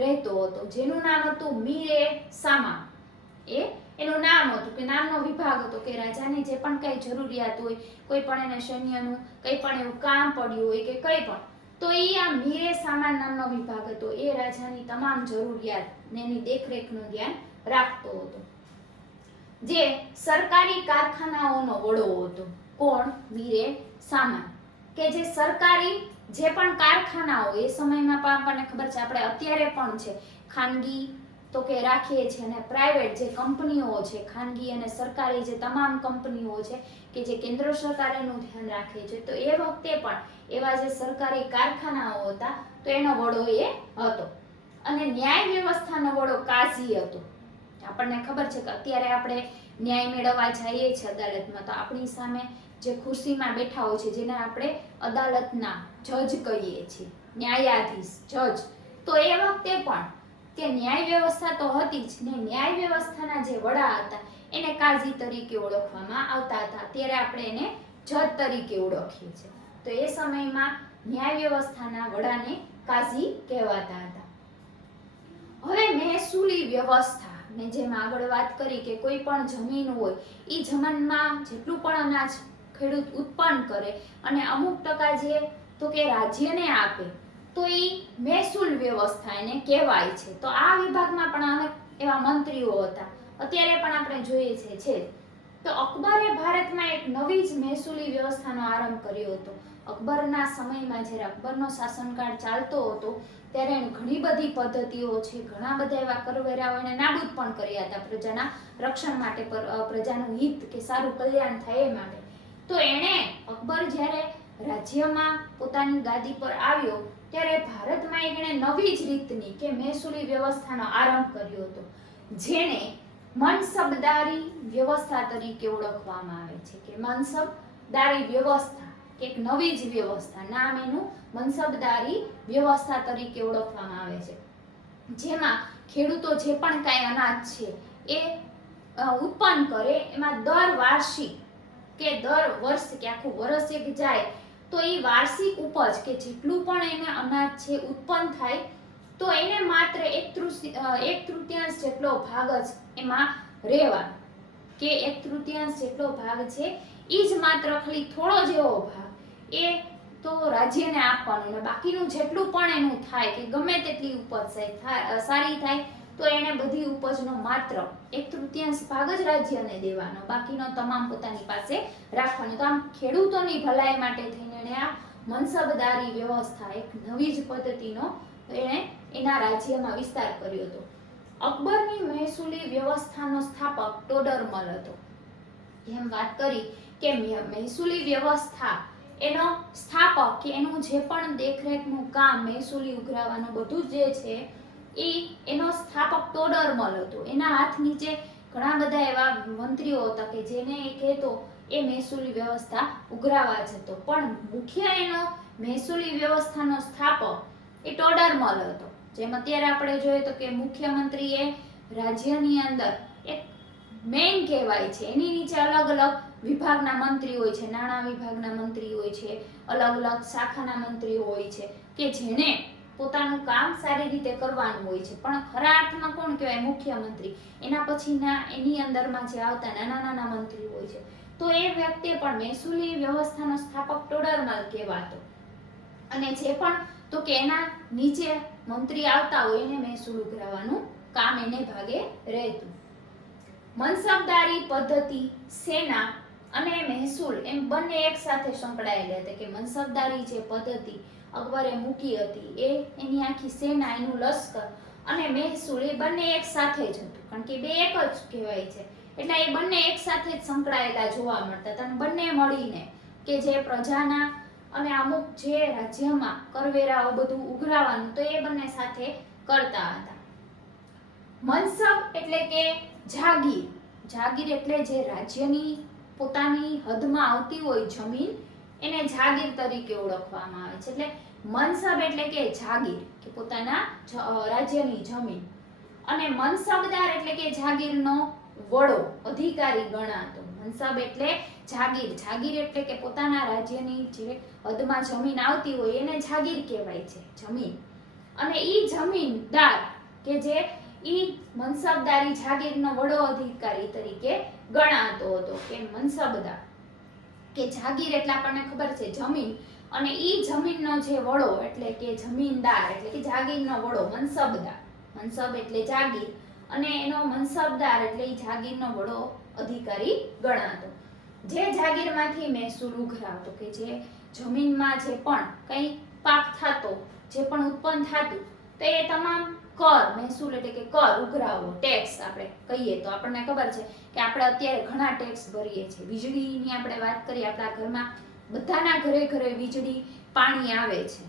રહેતો હતો જેનું નામ હતું મીરે સામાન. એનું નામ હતું કે નામનો વિભાગ હતો કે રાજાને જે પણ કઈ જરૂરિયાત હોય, કોઈ પણ એને સૈન્યનું કંઈ પણ એવું કામ પડ્યું હોય કે કંઈ પણ, તો એ આ મીરે સામાન નામનો વિભાગ હતો. એ રાજાની તમામ જરૂરિયાત ને એની દેખરેખનું ધ્યાન રાખતો હતો. જે સરકારી કારખાનાઓનો વડો હતો. કોણ? મીરે સામાન. કે જે સરકારી જે પણ કારખાનાઓ એ સમયમાં પણ આપણને ખબર છે, આપણે અત્યારે પણ છે, ખાનગી તો કે રાખીએ છીએ અને પ્રાઇવેટ જે કંપનીઓ છે, ખાનગી અને સરકારી જે તમામ કંપનીઓ છે કે જે કેન્દ્ર સરકાર એનું ધ્યાન રાખે છે, તો એ વખતે પણ એવા જે સરકારી કારખાનાઓ હતા તો એનો વડો એ હતો. અને ન્યાય વ્યવસ્થાનો વડો કાઝી હતો. આપણને ખબર છે કે અત્યારે આપણે ન્યાય મેળવવા જઈએ છીએ અદાલતમાં, તો આપણી સામે જે ખુરશીમાં બેઠા હોય છે જેને આપણે અદાલતના જજ કહીએ છીએ, ન્યાયાધીશ, જજ, તો એ વખતે પણ કે ન્યાય વ્યવસ્થા તો હતી જ ને, ન્યાય વ્યવસ્થાના જે વડા હતા એને કાઝી તરીકે ઓળખવામાં આવતા હતા. અત્યારે આપણે એને જજ તરીકે ઓળખીએ છીએ. તો એ સમયમાં ન્યાય વ્યવસ્થાના વડાને કાઝી કહેવાતા હતા. હવે મહેસૂલી વ્યવસ્થા ને જેમ આગળ વાત કરી કે કોઈ પણ જમીન હોય એ જમીનમાં જેટલું પણ અનાજ ખેડૂત ઉત્પન્ન કરે અને અમુક ટકા જે તો કે રાજ્યને આપે તો એ મહેસૂલ વ્યવસ્થા એને કહેવાય છે. તો આ વિભાગમાં પણ અનેક એવા મંત્રીઓ હતા, અત્યારે પણ આપણે જોઈએ છે. તો અકબરે ભારતમાં એક નવી જ મહેસૂલી વ્યવસ્થાનો આરંભ કર્યો હતો. અકબરના સમયમાં જ્યારે અકબરનો શાસનકાળ ચાલતો હતો ત્યારે ઘણી બધી પદ્ધતિઓ છે, ઘણા બધા એવા કરવેરાઓને નાબૂદ પણ કર્યા હતા પ્રજાના રક્ષણ માટે, પ્રજાનું હિત કે સારું કલ્યાણ થાય એ માટે. તો એણે અકબર જ્યારે રાજ્યમાં પોતાની ગાદી પર આવ્યો ત્યારે ભારતમાં એણે નવી જ રીતની કે મહેસૂલી વ્યવસ્થાનો આરંભ કર્યો હતો, જેને મનસબદારી વ્યવસ્થા તરીકે ઓળખવામાં આવે છે. કે મનસબદારી વ્યવસ્થા કે એક નવી જ વ્યવસ્થા, નામ એનું મનસબદારી વ્યવસ્થા તરીકે ઓળખવામાં આવે છે. જેમાં ખેડૂતો જે પણ કાંઈ અનાજ છે એ ઉત્પન્ન કરે એમાં દર વાર્ષિક કે દર વર્ષ કે આખું વર્ષ એક જાય તો એ વાર્ષિક ઉપજ કે જેટલું પણ એને અનાજ છે ઉત્પન્ન થાય તો એને માત્ર એક તૃતીયાંશ જેટલો ભાગ જ એમાં રહેવાનો, કે એક તૃતીયાંશ જેટલો ભાગ છે એ જ માત્ર ખાલી થોડો જેવો ભાગ એ તો રાજ્યને આપવાનું, ને બાકીનું જેટલું પણ એનું થાય કે ગમે તેટલી ઉપજ સારી થાય તો એને બધી ઉપજનો માત્ર એક તૃતીયાંશ ભાગ જ રાજ્યને દેવાનો, બાકીનો તમામ પોતાની પાસે રાખવાનો. તો આમ ખેડૂતોની ભલાઈ માટે થઈને એને આ મનસબદારી વ્યવસ્થા એક નવી જ પદ્ધતિનો એણે એના રાજ્યમાં વિસ્તાર કર્યો હતો. અકબરની મહેસૂલી વ્યવસ્થાનો સ્થાપક ટોડરમલ હતો. એમ વાત કરી કે મહેસૂલી વ્યવસ્થા એનો સ્થાપક કે એનું જે પણ દેખરેખનું કામ મહેસૂલી ઉઘરાવવાનું બધું જે છે એનો સ્થાપક ટોડરમલ હતો. એના હાથ નીચે ઘણા બધા એવા મંત્રીઓ હતા કે જેને એ કહેતો એ મહેસૂલી વ્યવસ્થા ઉઘરાવા જતો, પણ મુખ્ય એનો મહેસૂલી વ્યવસ્થાનો સ્થાપક એ ટોડરમલ હતો. જેમ અત્યારે આપણે જોઈએ તો કે મુખ્યમંત્રી એ રાજ્યની અંદર એક મેઇન કહેવાય છે, એની નીચે અલગ અલગ વિભાગના મંત્રી હોય છે, નાણાં વિભાગના મંત્રી હોય છે, અલગ અલગ શાખાના મંત્રીઓ હોય છે કે જેને પોતાનું કામ સારી રીતે કરવાનું હોય છે. પણ ખરા અર્થમાં કોણ કહેવાય? મુખ્યમંત્રી. એના પછીના એની અંદરમાં જે આવતા નાના નાના મંત્રી હોય છે, તો એ વ્યક્તિ પણ મહેસૂલી વ્યવસ્થાનો સ્થાપક ટોડરમલ કહેવાતો. અને જે પણ તો કે એના નીચે મંત્રી આવતા હોય એને મહેસૂલ ઉઘરાવવાનું કામ એને ભાગે રહેતું. મનસબદારી પદ્ધતિ સેના અને મહેસૂલ એમ બંને એક સાથે સંકળાયેલા હતા, કે મનસબદારી જે પદ્ધતિ અકબરે મૂકી હતી એ એની આખી સેના, એનું લશ્કર અને મહેસૂલ એ બંને એક સાથે જ હતું, કારણ કે બે એક જ કહેવાય છે, એટલે એ બંને એક સાથે જ સંકળાયેલા જોવા મળતા હતા. બંને મળીને કે જે પ્રજાના અને અમુક જે રાજ્યમાં કરવેરાઓ બધું ઉઘરાવાનું તો એ બંને સાથે કરતા હતા. મનસબ એટલે કે જાગીર. જાગીર એટલે જે રાજ્યની પોતાની હદમાં આવતી હોય જમીન એને જાગીર તરીકે ઓળખવામાં આવે છે. એટલે મનસબ એટલે કે જાગીર કે પોતાના રાજ્યની જમીન, અને મનસબદાર એટલે કે જાગીરનો વડો અધિકારી ગણાતો. મનસબ એટલે જાગીર, જાગીર એટલે કે પોતાના રાજ્યની જે હદમાં જમીન આવતી હોય એને જાગીર કહેવાય છે, જમીન. અને ઈ જમીનદાર કે જે ઈ મનસબદારી જાગીરનો વડો અધિકારી તરીકે ગણાતો હતો, કે મનસબદાર કે જાગીર એટલે આપણને ખબર છે જમીન, અને ઈ જમીનનો જે વડો એટલે કે જમીનદાર એટલે કે જાગીરનો વડો મનસબદાર. મનસબ એટલે જાગીર અને એનો મનસબદાર એટલે ઈ જાગીરનો વડો અધિકારી ગણાતો. જે જાગીરમાંથી મહેસૂલ ઉઘરાવતો, કે જે જમીનમાં જે પણ કંઈ પાક થતો, જે પણ ઉત્પન્ન થતું, તો એ તમામ કર, મહેસૂલ એટલે કે કર ઉઘરાવો, ટેક્સ આપણે કહીએ તો આપણને ખબર છે કે આપણે અત્યારે ઘણા ટેક્સ ભરીએ છીએ. વીજળીની આપણે વાત કરીએ, આપણા ઘરમાં બધાના ઘરે ઘરે વીજળી પાણી આવે છે,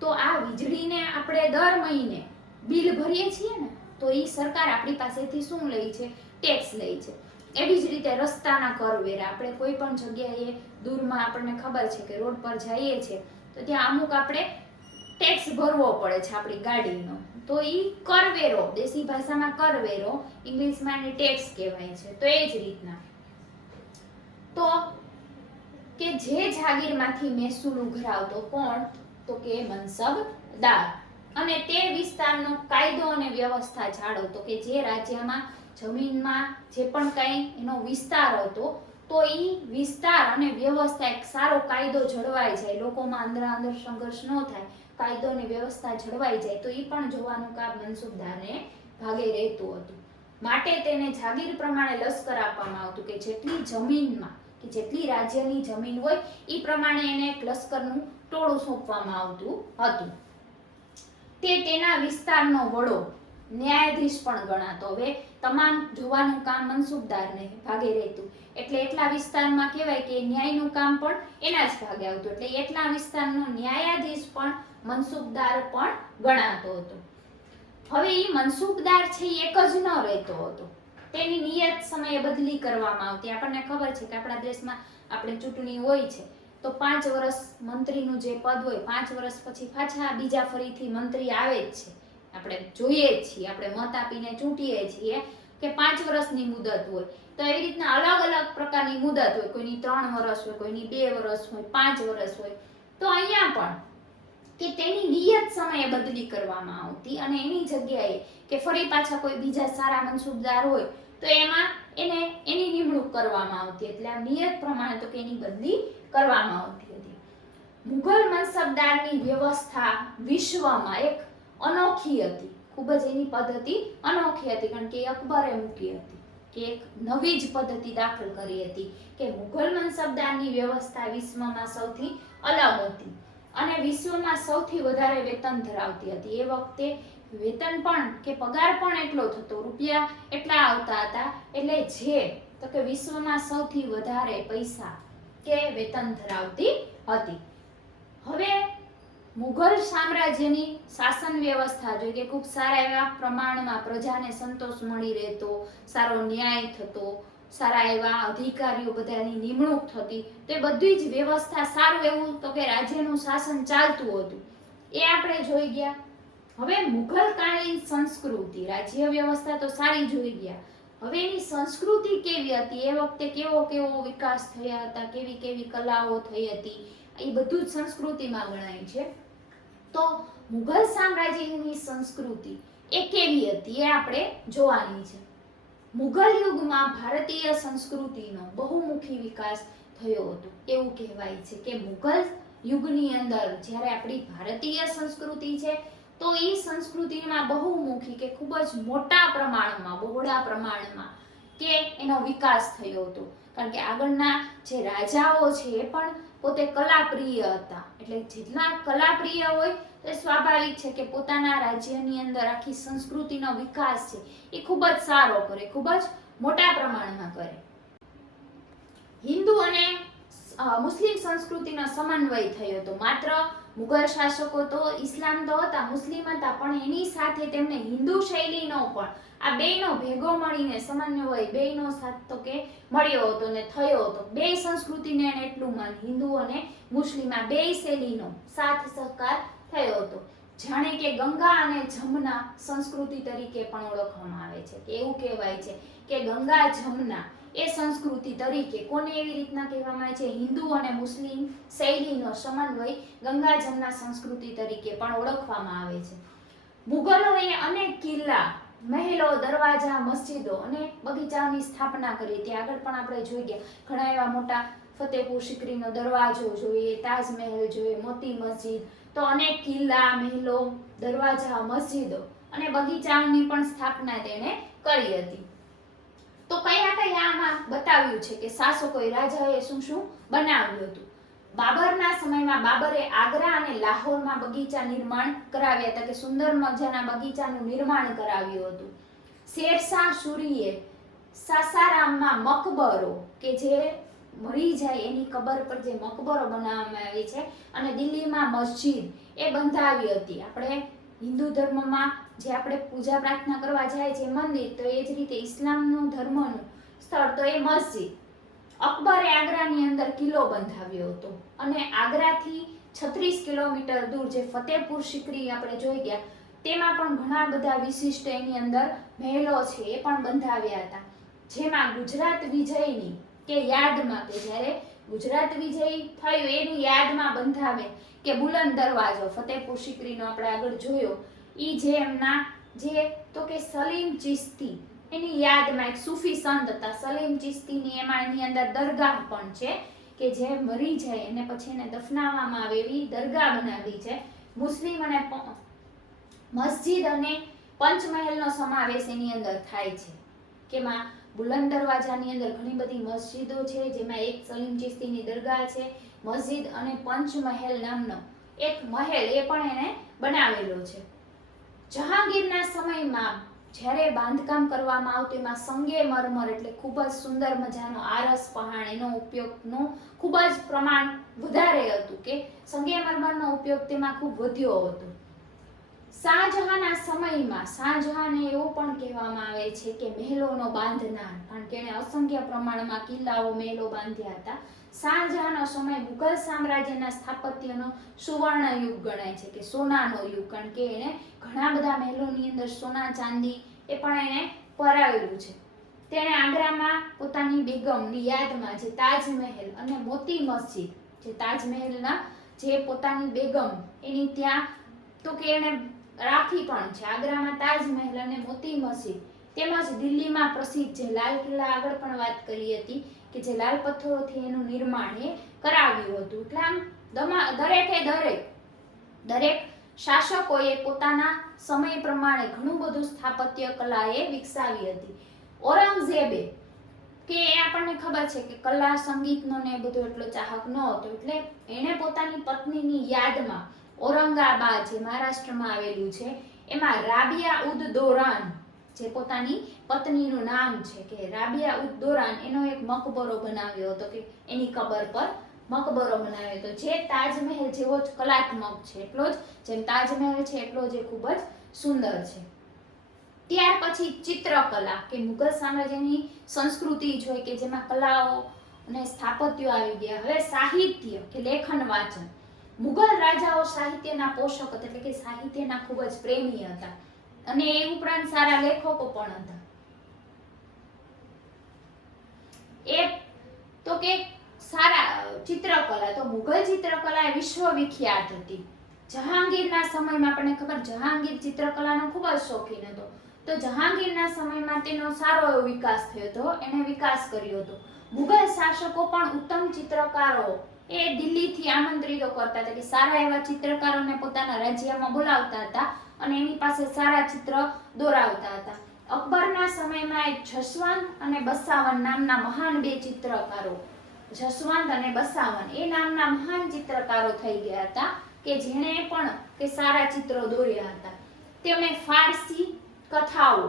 તો આ વીજળીને આપણે દર મહિને બિલ ભરીએ છીએ ને, તો એ સરકાર આપણી પાસેથી શું લે છે? ટેક્સ લે છે. એવી જ રીતે રસ્તાના કરવેરા, આપણે કોઈ પણ જગ્યાએ દૂરમાં આપણને ખબર છે કે રોડ પર જઈએ છીએ તો ત્યાં અમુક આપણે ટેક્સ ભરવો પડે છે આપણી ગાડીનો, તો ઈ કરવેરો, દેશી ભાષામાં કરવેરો, ઇંગ્લિશમાં એને ટેક્સ કહેવાય છે. તો એ જ રીતના તો કે જે જાગીરમાંથી મહેસૂલ ઉઘરાવતો કોણ? તો કે મનસબદાર. અને તે વિસ્તારનો કાયદો અને વ્યવસ્થા જાળવતો, કે જે રાજ્યમાં જમીનમાં જે પણ કંઈ એનો વિસ્તાર હતો તો ઈ વિસ્તાર અને વ્યવસ્થા એક સારો કાયદો જળવાઈ જાય, લોકોમાં અંદર સંઘર્ષ ન થાય, કાયદો અને વ્યવસ્થા જળવાઈ જાય, તો ઈ પણ જોવાનું કામ મનસબદારને ભાગે રહેતું હતું. માટે તેને જાગીર પ્રમાણે લશ્કર આપવામાં આવતું, કે જેટલી જમીનમાં કે જેટલી રાજ્યની જમીન હોય ઈ પ્રમાણે એને એક લશ્કરનું ટોળું સોંપવામાં આવતું હતું. તે તેના વિસ્તારનો વડો ન્યાયાધીશ પણ ગણાતો. હવે તમામ જોવાનું કામ મનસબદારને ભાગે રહેતું, એટલે એટલા વિસ્તારમાં કહેવાય કે ન્યાયનું કામ પણ એના જ ભાગે આવતું, એટલે એટલા વિસ્તારનો ન્યાયાધીશ પણ મનસબદાર પણ ગણાતો હતો. હવે એ મનસબદાર છે એ એક જ ન રહેતો હતો, તેની નિયત સમયે બદલી કરવામાં આવતી. આપણને ખબર છે કે આપણા દેશમાં આપણે ચૂંટણી હોય છે તો 5 વર્ષ મંત્રીનું જે પદ હોય, 5 વર્ષ પછી પાછા બીજા ફરીથી મંત્રી આવે જ છે. આપણે જોઈએ જ છીએ, આપણે મત આપીને ચૂંટીએ છીએ કે 5 વર્ષની મુદત હોય. તો એવી રીતના અલગ અલગ પ્રકારની મુદત હોય, કોઈની 3 વર્ષ હોય, કોઈની 2 વર્ષ હોય, 5 વર્ષ હોય. તો અહીંયા પણ કે તેની નિયત સમયે બદલી કરવામાં આવતી અને એની જગ્યાએ કે ફરી પાછા કોઈ બીજા સારા મનસૂબદાર હોય તો એમાં એની નિમણૂક કરવામાં આવતી. એટલે આ નિયત પ્રમાણે તો કે એની બદલી કરવામાં આવતી હતી. મુઘલ મનસબદારની વ્યવસ્થા વિશ્વમાં એક અનોખી હતી. ખૂબ જ એની પદ્ધતિ અનોખી હતી, કારણ કે અકબરે મૂકી હતી કે એક નવી જ પદ્ધતિ દાખલ કરી હતી કે મુઘલ મનસબદારની વ્યવસ્થા વિશ્વમાં સૌથી અલગ હતી અને વિશ્વમાં સૌથી વધારે વેતન ધરાવતી હતી. એ વખતે વેતન પણ કે પગાર પણ એટલો થતો, રૂપિયા એટલા આવતા હતા, એટલે જે તો કે વિશ્વમાં સૌથી વધારે પૈસા કે વેતન ધરાવતી હતી. હવે મુઘલ સામ્રાજ્યની શાસન વ્યવસ્થા જોઈએ કે ખૂબ સારા એવા પ્રમાણમાં પ્રજાને સંતોષ મળી રહેતો, સારો ન્યાય થતો, સારા એવા અધિકારીઓ બધાની નિમણૂક થતી, તે બધી જ વ્યવસ્થા સારું એવું તો કે રાજ્યનું શાસન ચાલતું હતું. એ આપણે જોઈ ગયા. હવે મુઘલ કાલીન સંસ્કૃતિ, રાજ્ય વ્યવસ્થા તો સારી જોઈ ગયા. હવે એની સંસ્કૃતિ કેવી હતી, એ વખતે કેવો વિકાસ થયા હતા, કેવી કલાઓ થઈ હતી, એ બધું જ સંસ્કૃતિમાં ગણાય છે. તો મુઘલ સામ્રાજ્યની સંસ્કૃતિ એ કેવી હતી એ આપણે જોવાની છે. મુઘલ યુગમાં ભારતીય સંસ્કૃતિનો બહુમુખી વિકાસ થયો હતો. એવું કહેવાય છે કે મુઘલ યુગની અંદર જ્યારે આપણી ભારતીય સંસ્કૃતિ છે તો એ સંસ્કૃતિમાં બહુમુખી કે ખૂબ જ મોટા પ્રમાણમાં, બહોળા પ્રમાણમાં કે એનો વિકાસ થયો હતો. કારણ કે આગળના જે રાજાઓ છે એ પણ પોતે કલાપ્રિય હતા. એટલે જેટલા કલાપ્રિય હોય તો સ્વાભાવિક છે કે પોતાના રાજ્યની અંદર આખી સંસ્કૃતિનો વિકાસ છે એ ખૂબ જ સારો કરે, ખૂબ જ મોટા પ્રમાણમાં કરે. હિન્દુ અને મુસ્લિમ સંસ્કૃતિનો સમન્વય થયો હતો. માત્ર મુઘલ શાસકો તો ઇસ્લામ તો હતા, મુસ્લિમ હતા, પણ એની સાથે તેમને હિન્દુ શૈલીનો પણ આ બેયનો ભેગો મળીને સમન્વય બેયનો સાથ તો કે મળ્યો હતો ને થયો હતો. બે સંસ્કૃતિને એને એટલું માન, હિન્દુ અને મુસ્લિમ આ બે શૈલીનો સાથ સહકાર થયો હતો. જાણે કે ગંગા અને જમના સંસ્કૃતિ તરીકે પણ ઓળખવામાં આવે છે. કે એવું કહેવાય છે કે ગંગા જમના એ સંસ્કૃતિ તરીકે કોને એવી રીતના કહેવામાં આવે છે, હિન્દુ અને મુસ્લિમ શૈલીનો સમન્વય ગંગા જમના સંસ્કૃતિ તરીકે પણ ઓળખવામાં આવે છે. મુગલોએ અનેક કિલ્લા, મહેલો, દરવાજા, મસ્જિદો અને બગીચાઓની સ્થાપના કરી હતી. આગળ પણ આપણે જોઈ ગયા ઘણા એવા મોટા ફતેહપુર સિકરીનો દરવાજો જોઈએ, તાજમહેલ જોઈએ, મોતી મસ્જિદ, તો અનેક કિલ્લા, મહેલો, દરવાજા, મસ્જિદો અને બગીચાઓની પણ સ્થાપના તેણે કરી હતી. તો કયા આમાં બતાવ્યું છે કે શાસકોએ, રાજાએ શું બનાવ્યું હતું. બાબરના સમયમાં બાબરે આગ્રા અને લાહોરમાં બગીચા નિર્માણ કરાવ્યા હતા, કે સુંદર મજાના બગીચાનું નિર્માણ કરાવ્યું હતું. શેરશાહ સૂરીએ સાસારામમાં મકબરો, કે જે મરી જાય એની કબર પર જે મકબરો બનાવવામાં આવે છે, અને દિલ્હીમાં મસ્જિદ એ બંધાવી હતી. આપણે હિન્દુ ધર્મમાં જે આપણે પૂજા પ્રાર્થના કરવા જાય છે મંદિર, તો એ જ રીતે ઇસ્લામનું ધર્મનું સ્થળ તો એ મસ્જિદ. અકબરે આગ્રાની અંદર કિલ્લો બંધાવ્યો હતો અને આગ્રાથી 36 કિલોમીટર દૂર જે ફતેહપુર સિકરી આપણે જોઈ ગયા, તેમાં પણ ઘણા બધા વિશિષ્ટ એની અંદર મહેલો છે એ પણ બંધાવ્યા હતા. જેમાં ગુજરાત વિજયની કે યાદમાં, કે જ્યારે ગુજરાત વિજય થયું એની યાદમાં બંધાવે કે બુલંદ દરવાજો ફતેહપુર સિકરીનો આપણે આગળ જોયો, ઈ જે એમના જે તો કે સલીમ ચિશ્તી એની યાદમાં એક સૂફી સંત હતા સલીમ ચિશ્તીની, એની અંદર દરગાહ પણ છે કે જે મરી જાય અને પછી એને દફનાવવામાં આવે એવી દરગાહ બનાવી છે. મુસ્લિમ અને મસ્જિદ અને પંચમહેલનો સમાવેશ એની અંદર થાય છે. કેમાં બુલંદ દરવાજાની અંદર ઘણી બધી મસ્જિદો છે, જેમાં એક સલીમ ચિશ્તીની દરગાહ છે, મસ્જિદ અને પંચમહેલ નામનો એક મહેલ એ પણ એને બનાવેલો છે. જહાંગીરના સમયમાં જ્યારે બાંધકામ કરવામાં આવતું એમાં સંગે મરમર એટલે ખૂબ જ સુંદર મજાનો આરસ પહાણ એનો ઉપયોગનું ખૂબ જ પ્રમાણ વધારે હતું, કે સંગે મરમરનો ઉપયોગ તેમાં ખૂબ વધ્યો હતો. શાહજહાંના સમયમાં શાહજહાંને એવું પણ કહેવામાં આવે છે કે મહેલોનો બાંધનાર, કારણ કે એણે અસંખ્ય પ્રમાણમાં કિલ્લાઓ, મહેલો બાંધ્યા હતા. શાહજહાંનો સમય મુઘલ સામ્રાજ્યના સ્થાપત્યનો સુવર્ણ યુગ ગણાય છે, કે સોનાનો યુગ, કારણ કે એણે ઘણા બધા મહેલોની અંદર સોના ચાંદી એ પણ એણે પરાવેલું છે. તેણે આગ્રામાં પોતાની બેગમની યાદમાં જે તાજમહેલ અને મોતી મસ્જિદ, જે તાજમહેલના જે પોતાની બેગમ એની ત્યાં તો કે એને રાખી પણ છે. આગ્રામાં તાજમહેલ અને મોતી મસ્જિદ તેમજ દિલ્હીમાં પ્રસિદ્ધ જે લાલ કિલ્લા આગળ પણ વાત કરી હતી કે જે લાલ પથ્થરોથી એનું નિર્માણ એ કરાવ્યું હતું. એટલે આમ દરેક શાસકોએ પોતાના સમય પ્રમાણે ઘણું બધું સ્થાપત્ય કલા એ વિકસાવી હતી. ઔરંગઝેબે કે આપણને ખબર છે કે કલા સંગીતનો ને બધો એટલો ચાહક ન હતો, એટલે એણે પોતાની પત્નીની યાદમાં ઔરંગાબાદ જે મહારાષ્ટ્રમાં આવેલું છે એમાં રાબિયા ઉદ દૌરાન જે પોતાની પત્નીનું નામ છે કે રાબિયા ઉદ દૌરાન એનો એક મકબરો બનાવ્યો હતો કે એની કબર પર મકબરો બનાવ્યો હતો જે તાજમહેલ જેવો જ કલાત્મક છે, એટલો જ જેમ તાજમહેલ છે એટલો જ ખૂબ જ સુંદર છે. ત્યાર પછી ચિત્રકલા કે મુઘલ સામ્રાજ્યની સંસ્કૃતિ જોઈ કે જેમાં કલાઓ અને સ્થાપત્યો આવી ગયા. હવે સાહિત્ય કે લેખન વાંચન. મુઘલ રાજાઓ સાહિત્યના પોષક હતા, એટલે કે સાહિત્યના ખૂબ જ પ્રેમી હતા અને એ ઉપરાંત સારા લેખકો પણ હતા. એ તો કે સારા ચિત્રકલા, તો મુઘલ ચિત્રકલા એ વિશ્વવિખ્યાત હતી. જહાંગીરના સમયમાં આપણને ખબર, જહાંગીર ચિત્રકલાનો ખૂબ જ શોખીન હતો. તો જહાંગીરના સમયમાં તેનો સારો એવો વિકાસ થયો હતો, એને વિકાસ કર્યો હતો. મુઘલ શાસકો પણ ઉત્તમ ચિત્રકારો એ દિલ્હીથી આમંત્રિતો કરતા હતા કે સારા એવા ચિત્રકારોને પોતાના રાજ્યમાં બોલાવતા હતા અને એની પાસે સારા ચિત્ર દોરાવતા હતા. અકબરના સમયમાં એક જસવંત અને બસાવન નામના મહાન બે ચિત્રકારો, જસવંત અને બસાવન એ નામના મહાન ચિત્રકારો થઈ ગયા હતા કે જેણે પણ કે સારા ચિત્રો દોર્યા હતા. તેમણે ફારસી કથાઓ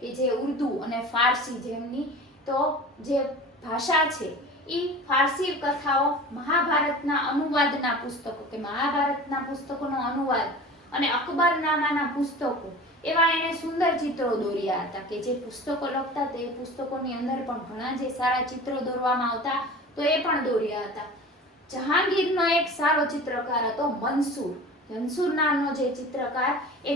કે જે ઉર્દુ અને ફારસી જેમની તો જે ભાષા છે એ ફારસી કથાઓ, મહાભારતના અનુવાદના પુસ્તકો કે મહાભારતના પુસ્તકોનો અનુવાદ અને અકબરનામાના પુસ્તકો એવા એને સુંદર ચિત્રો દોર્યા હતા કે જે પુસ્તકો લખતા તે પુસ્તકોની અંદર પણ ઘણા જે સારા ચિત્રો દોરવામાં આવતા તો એ પણ દોર્યા હતા. જહાંગીરનો એક સારો ચિત્રકાર હતો મંસૂર. મંસૂર નામનો જે ચિત્રકાર એ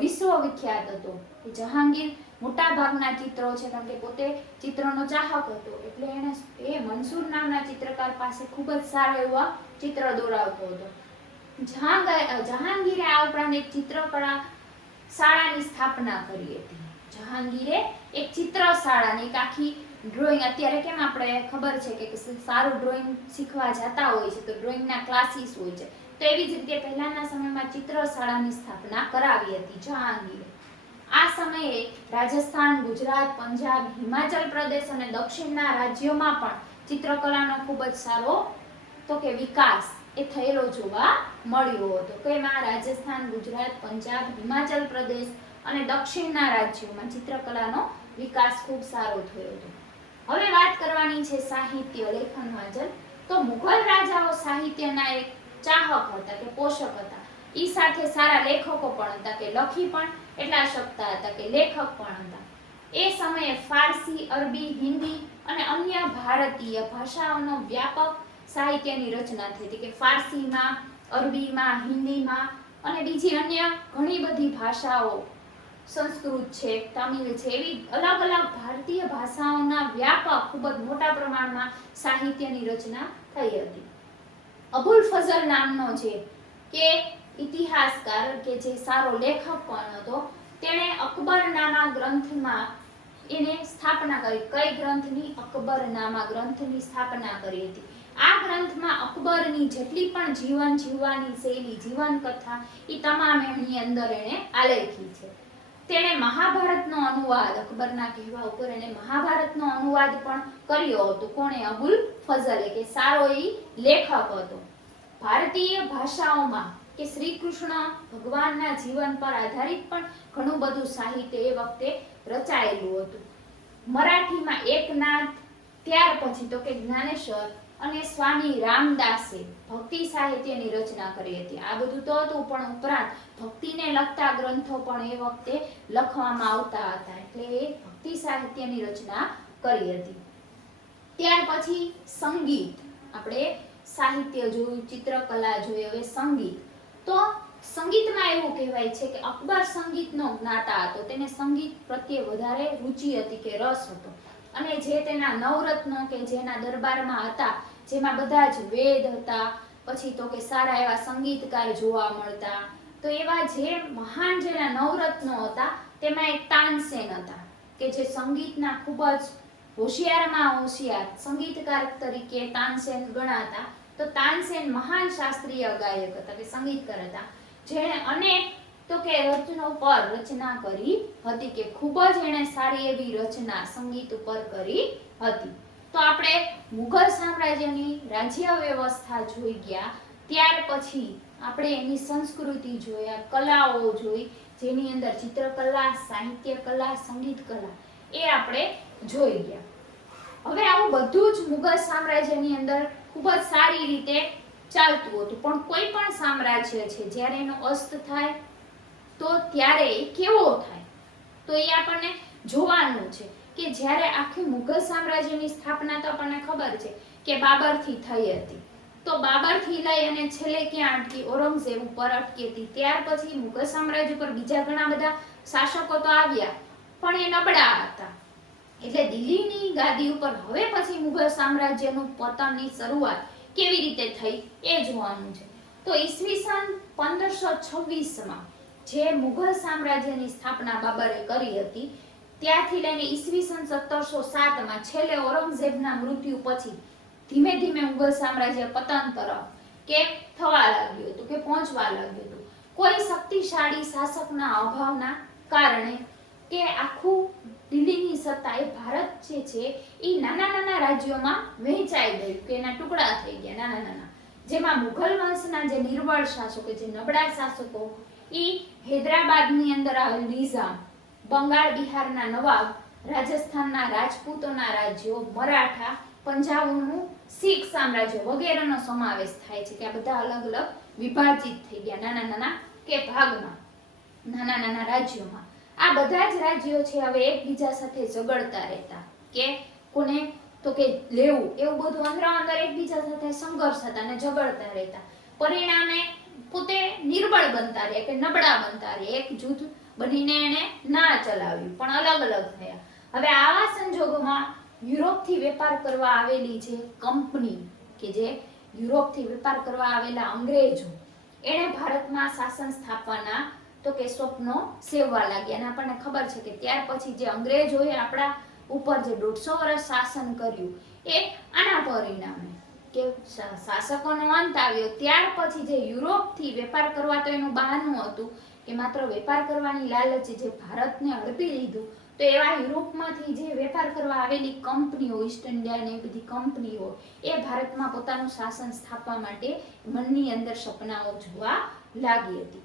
વિશ્વવિખ્યાત હતો. જહાંગીર મોટા ભાગના ચિત્રો છે કારણ કે પોતે ચિત્રનો ચાહક હતો, એટલે એને એ મંસૂર નામના ચિત્રકાર પાસે ખૂબ જ સારા એવા ચિત્ર દોરાવતો હતો. જહાંગીરે આ ઉપરાંત એક ચિત્રકળા શાળાની સ્થાપના કરી હતી. જહાંગીરે એક ચિત્રશાળાની એક આખી ડ્રોઈંગ, અત્યારે કેમ આપણે ખબર છે કે સારું ડ્રોઈંગ શીખવા જતા હોય છે તો ડ્રોઈંગના ક્લાસીસ હોય છે, તો એવી જ રીતે પહેલાના સમયમાં ચિત્રશાળાની સ્થાપના કરાવી હતી જહાંગીરે. આ સમયે રાજસ્થાન, ગુજરાત, પંજાબ, હિમાચલ પ્રદેશ અને દક્ષિણના રાજ્યોમાં પણ ચિત્રકલાનો ખૂબ જ સારો તો કે વિકાસ એ થયેલો જોવા મળ્યો હતો. કે એમાં રાજસ્થાન, ગુજરાત, પંજાબ, હિમાચલ પ્રદેશ અને દક્ષિણના રાજ્યોમાં ચિત્રકલાનો વિકાસ ખૂબ સારો થયો હતો. હવે વાત કરવાની છે સાહિત્ય, લેખન, વાંચન. તો મુઘલ રાજાઓ સાહિત્યના એક ચાહક હતા કે પોષક હતા. ઈ સાથે સારા લેખકો પણ હતા કે લખી પણ એટલા શકતા હતા કે લેખક પણ હતા. એ સમયે ફારસી, અરબી, હિન્દી અને અન્ય ભારતીય ભાષાઓનો વ્યાપક સાહિત્યની રચના થઈ હતી કે ફારસીમાં, અરબીમાં, હિન્દીમાં અને બીજી અન્ય ઘણી બધી ભાષાઓ, સંસ્કૃત છે, તમિલ છે, એવી અલગ અલગ ભારતીય ભાષાઓના વ્યાપક ખૂબ જ મોટા પ્રમાણમાં સાહિત્યની રચના થઈ હતી. અબુલ ફઝલ નામનો છે કે ઇતિહાસકાર કે જે સારો લેખક પણ હતો, તેણે અકબરનામા ગ્રંથમાં એને સ્થાપના કરી. કઈ ગ્રંથની? અકબરનામા ગ્રંથની સ્થાપના કરી હતી. આ ગ્રંથમાં અકબરની જેટલી પણ જીવન જીવવાની શૈલી, જીવન કથા એ તમામ એની અંદર એને આલેખી છે. તેણે મહાભારતનો અનુવાદ, અકબરના કહેવા ઉપર એને મહાભારતનો અનુવાદ પણ કર્યો હતો. કોણે? અબુલ ફઝલે, કે સારો એ લેખક હતો. ભારતીય ભાષાઓમાં કે શ્રી કૃષ્ણ ભગવાનના જીવન પર આધારિત પણ ઘણું બધું સાહિત્ય એ વખતે રચાયેલું હતું. મરાઠીમાં એકનાથ, ત્યાર પછી તો કે જ્ઞાનેશ્વર અને સ્વામી રામદાસે ભક્તિ સાહિત્યની રચના કરી હતી. આ બધું તો હતું પણ ઉપરાંત ભક્તિને લગતા ગ્રંથો પણ એ વખતે લખવામાં આવતા હતા, એટલે એ ભક્તિ સાહિત્યની રચના કરી હતી. ત્યાર પછી સંગીત. આપણે સાહિત્ય જોયું, ચિત્રકલા જોઈ, હવે સંગીત. તો સંગીતમાં એવું કહેવાય છે કે અકબર સંગીતનો જ્ઞાતા હતો. તેને સંગીત પ્રત્યે વધારે રુચિ હતી કે રસ હતો, અને જે તેના નવરત્નો કે જેના દરબારમાં હતા, જેમાં બધા જ વેદ હતા, પછી તો કે સારા એવા સંગીતકાર જોવા મળતા. તો એવા જે મહાન જેના નવરત્નો હતા તેમાં એક તાનસેન હતા કે જે સંગીતના ખૂબ જ હોશિયારમાં હોશિયાર સંગીતકાર તરીકે તાનસેન ગણાતા. તો તાનસેન મહાન શાસ્ત્રીય ગાયક હતા કે સંગીતકાર હતા, જેણે અનેક તો કે રચનો પર રચના કરી હતી કે ખૂબ જ એણે સારી એવી રચના સંગીત ઉપર કરી હતી. તો આપણે મુઘલ સામ્રાજ્યની રાજ્ય વ્યવસ્થા જોઈ ગયા. ત્યાર પછી આપણે એની સંસ્કૃતિ જોયા, કલાઓ જોઈ, જેની અંદર ચિત્રકલા, સાહિત્ય કલા, સંગીત કલા એ આપણે જોઈ ગયા. હવે આવું બધું જ મુઘલ સામ્રાજ્યની અંદર ખૂબ જ સારી રીતે ચાલતું હતું. પણ કોઈ પણ સામ્રાજ્ય છે જ્યારે એનો અસ્ત થાય તો ત્યારે એ કેવો થાય તો એ આપણને જોવાનું છે કે જ્યારે આખી મુઘલ સામ્રાજ્યની સ્થાપના તો આપણને ખબર છે કે બાબરથી થઈ હતી. તો બાબરથી લઈ અને છેલ્લે ક્યાં અટકી? ઔરંગઝેબ ઉપર અટકી હતી. ત્યાર પછી મુઘલ સામ્રાજ્ય પર બીજા ઘણા બધા શાસકો તો આવ્યા પણ એ નબળા હતા. એટલે દિલ્હીની ગાદી ઉપર હવે પછી મુઘલ સામ્રાજ્યનું પતનની શરૂઆત કેવી રીતે થઈ એ જોવાનું છે. તો ઈસવીસન 1526 જે મુઘલ સામ્રાજ્યની સ્થાપના બાબરે કરી હતી ત્યારથી લઈને ઈસવીસન 1707 છેલ્લે ઔરંગઝેબના મૃત્યુ પછી ધીમે ધીમે મુઘલ સામ્રાજ્ય પતન તરફ કે થવા લાગ્યું હતું કે પહોંચવા લાગ્યું હતું. કોઈ શક્તિશાળી શાસકના અભાવના કારણે કે આખું દિલ્હીની સત્તા એ ભારત જે છે એ નાના નાના રાજ્યોમાં વહેંચાઈ ગયું કે એના ટુકડા થઈ ગયા નાના નાના, જેમાં મુઘલ વંશના જે નિર્બળ શાસકો, જે નબળા શાસકો એ હૈદરાબાદની અંદર આવેલ નિઝામ, બંગાળ બિહારના નવાબ, રાજસ્થાનના રાજપૂતોના રાજ્યો, મરાઠા, પંજાબનું શીખ સામ્રાજ્ય વગેરેનો સમાવેશ થાય છે કે આ બધા અલગ અલગ વિભાજિત થઈ ગયા નાના નાના કે ભાગમાં, નાના નાના રાજ્યોમાં. આ બધા જ રાજ્યો છે હવે એકબીજા સાથે ઝઘડતા રહેતા કે કોને તો કે લેવું, એવું બધું અંદર એકબીજા સાથે સંઘર્ષ હતા અને ઝઘડતા રહેતા. પરિણામે પોતે નિર્બળ બનતા રહ્યા કે નબળા બનતા રહ્યા. એક જૂથ બનીને એને ના ચલાવ્યું પણ અલગ અલગ થયા. હવે આવા સંજોગોમાં યુરોપથી વેપાર કરવા આવેલી જે કંપની કે જે યુરોપથી વેપાર કરવા આવેલા અંગ્રેજો એણે ભારતમાં શાસન સ્થાપવાના તો કે સ્વપ્નો સેવવા લાગ્યા. અને આપણને ખબર છે કે ત્યાર પછી જે અંગ્રેજોએ આપણા ઉપર જે 150 વર્ષ શાસન કર્યું એ આના પરિણામે કે શાસકોનો અંત આવ્યો. ત્યાર પછી જે યુરોપથી વેપાર કરવા તો એનું બહાનું હતું કે માત્ર વેપાર કરવાની લાલચ જે ભારતને હડપી લીધું. તો એવા યુરોપમાંથી જે વેપાર કરવા આવેલી કંપનીઓ, ઈસ્ટ ઇન્ડિયા ને એ બધી કંપનીઓ એ ભારતમાં પોતાનું શાસન સ્થાપવા માટે મનની અંદર સપનાઓ જોવા લાગી હતી.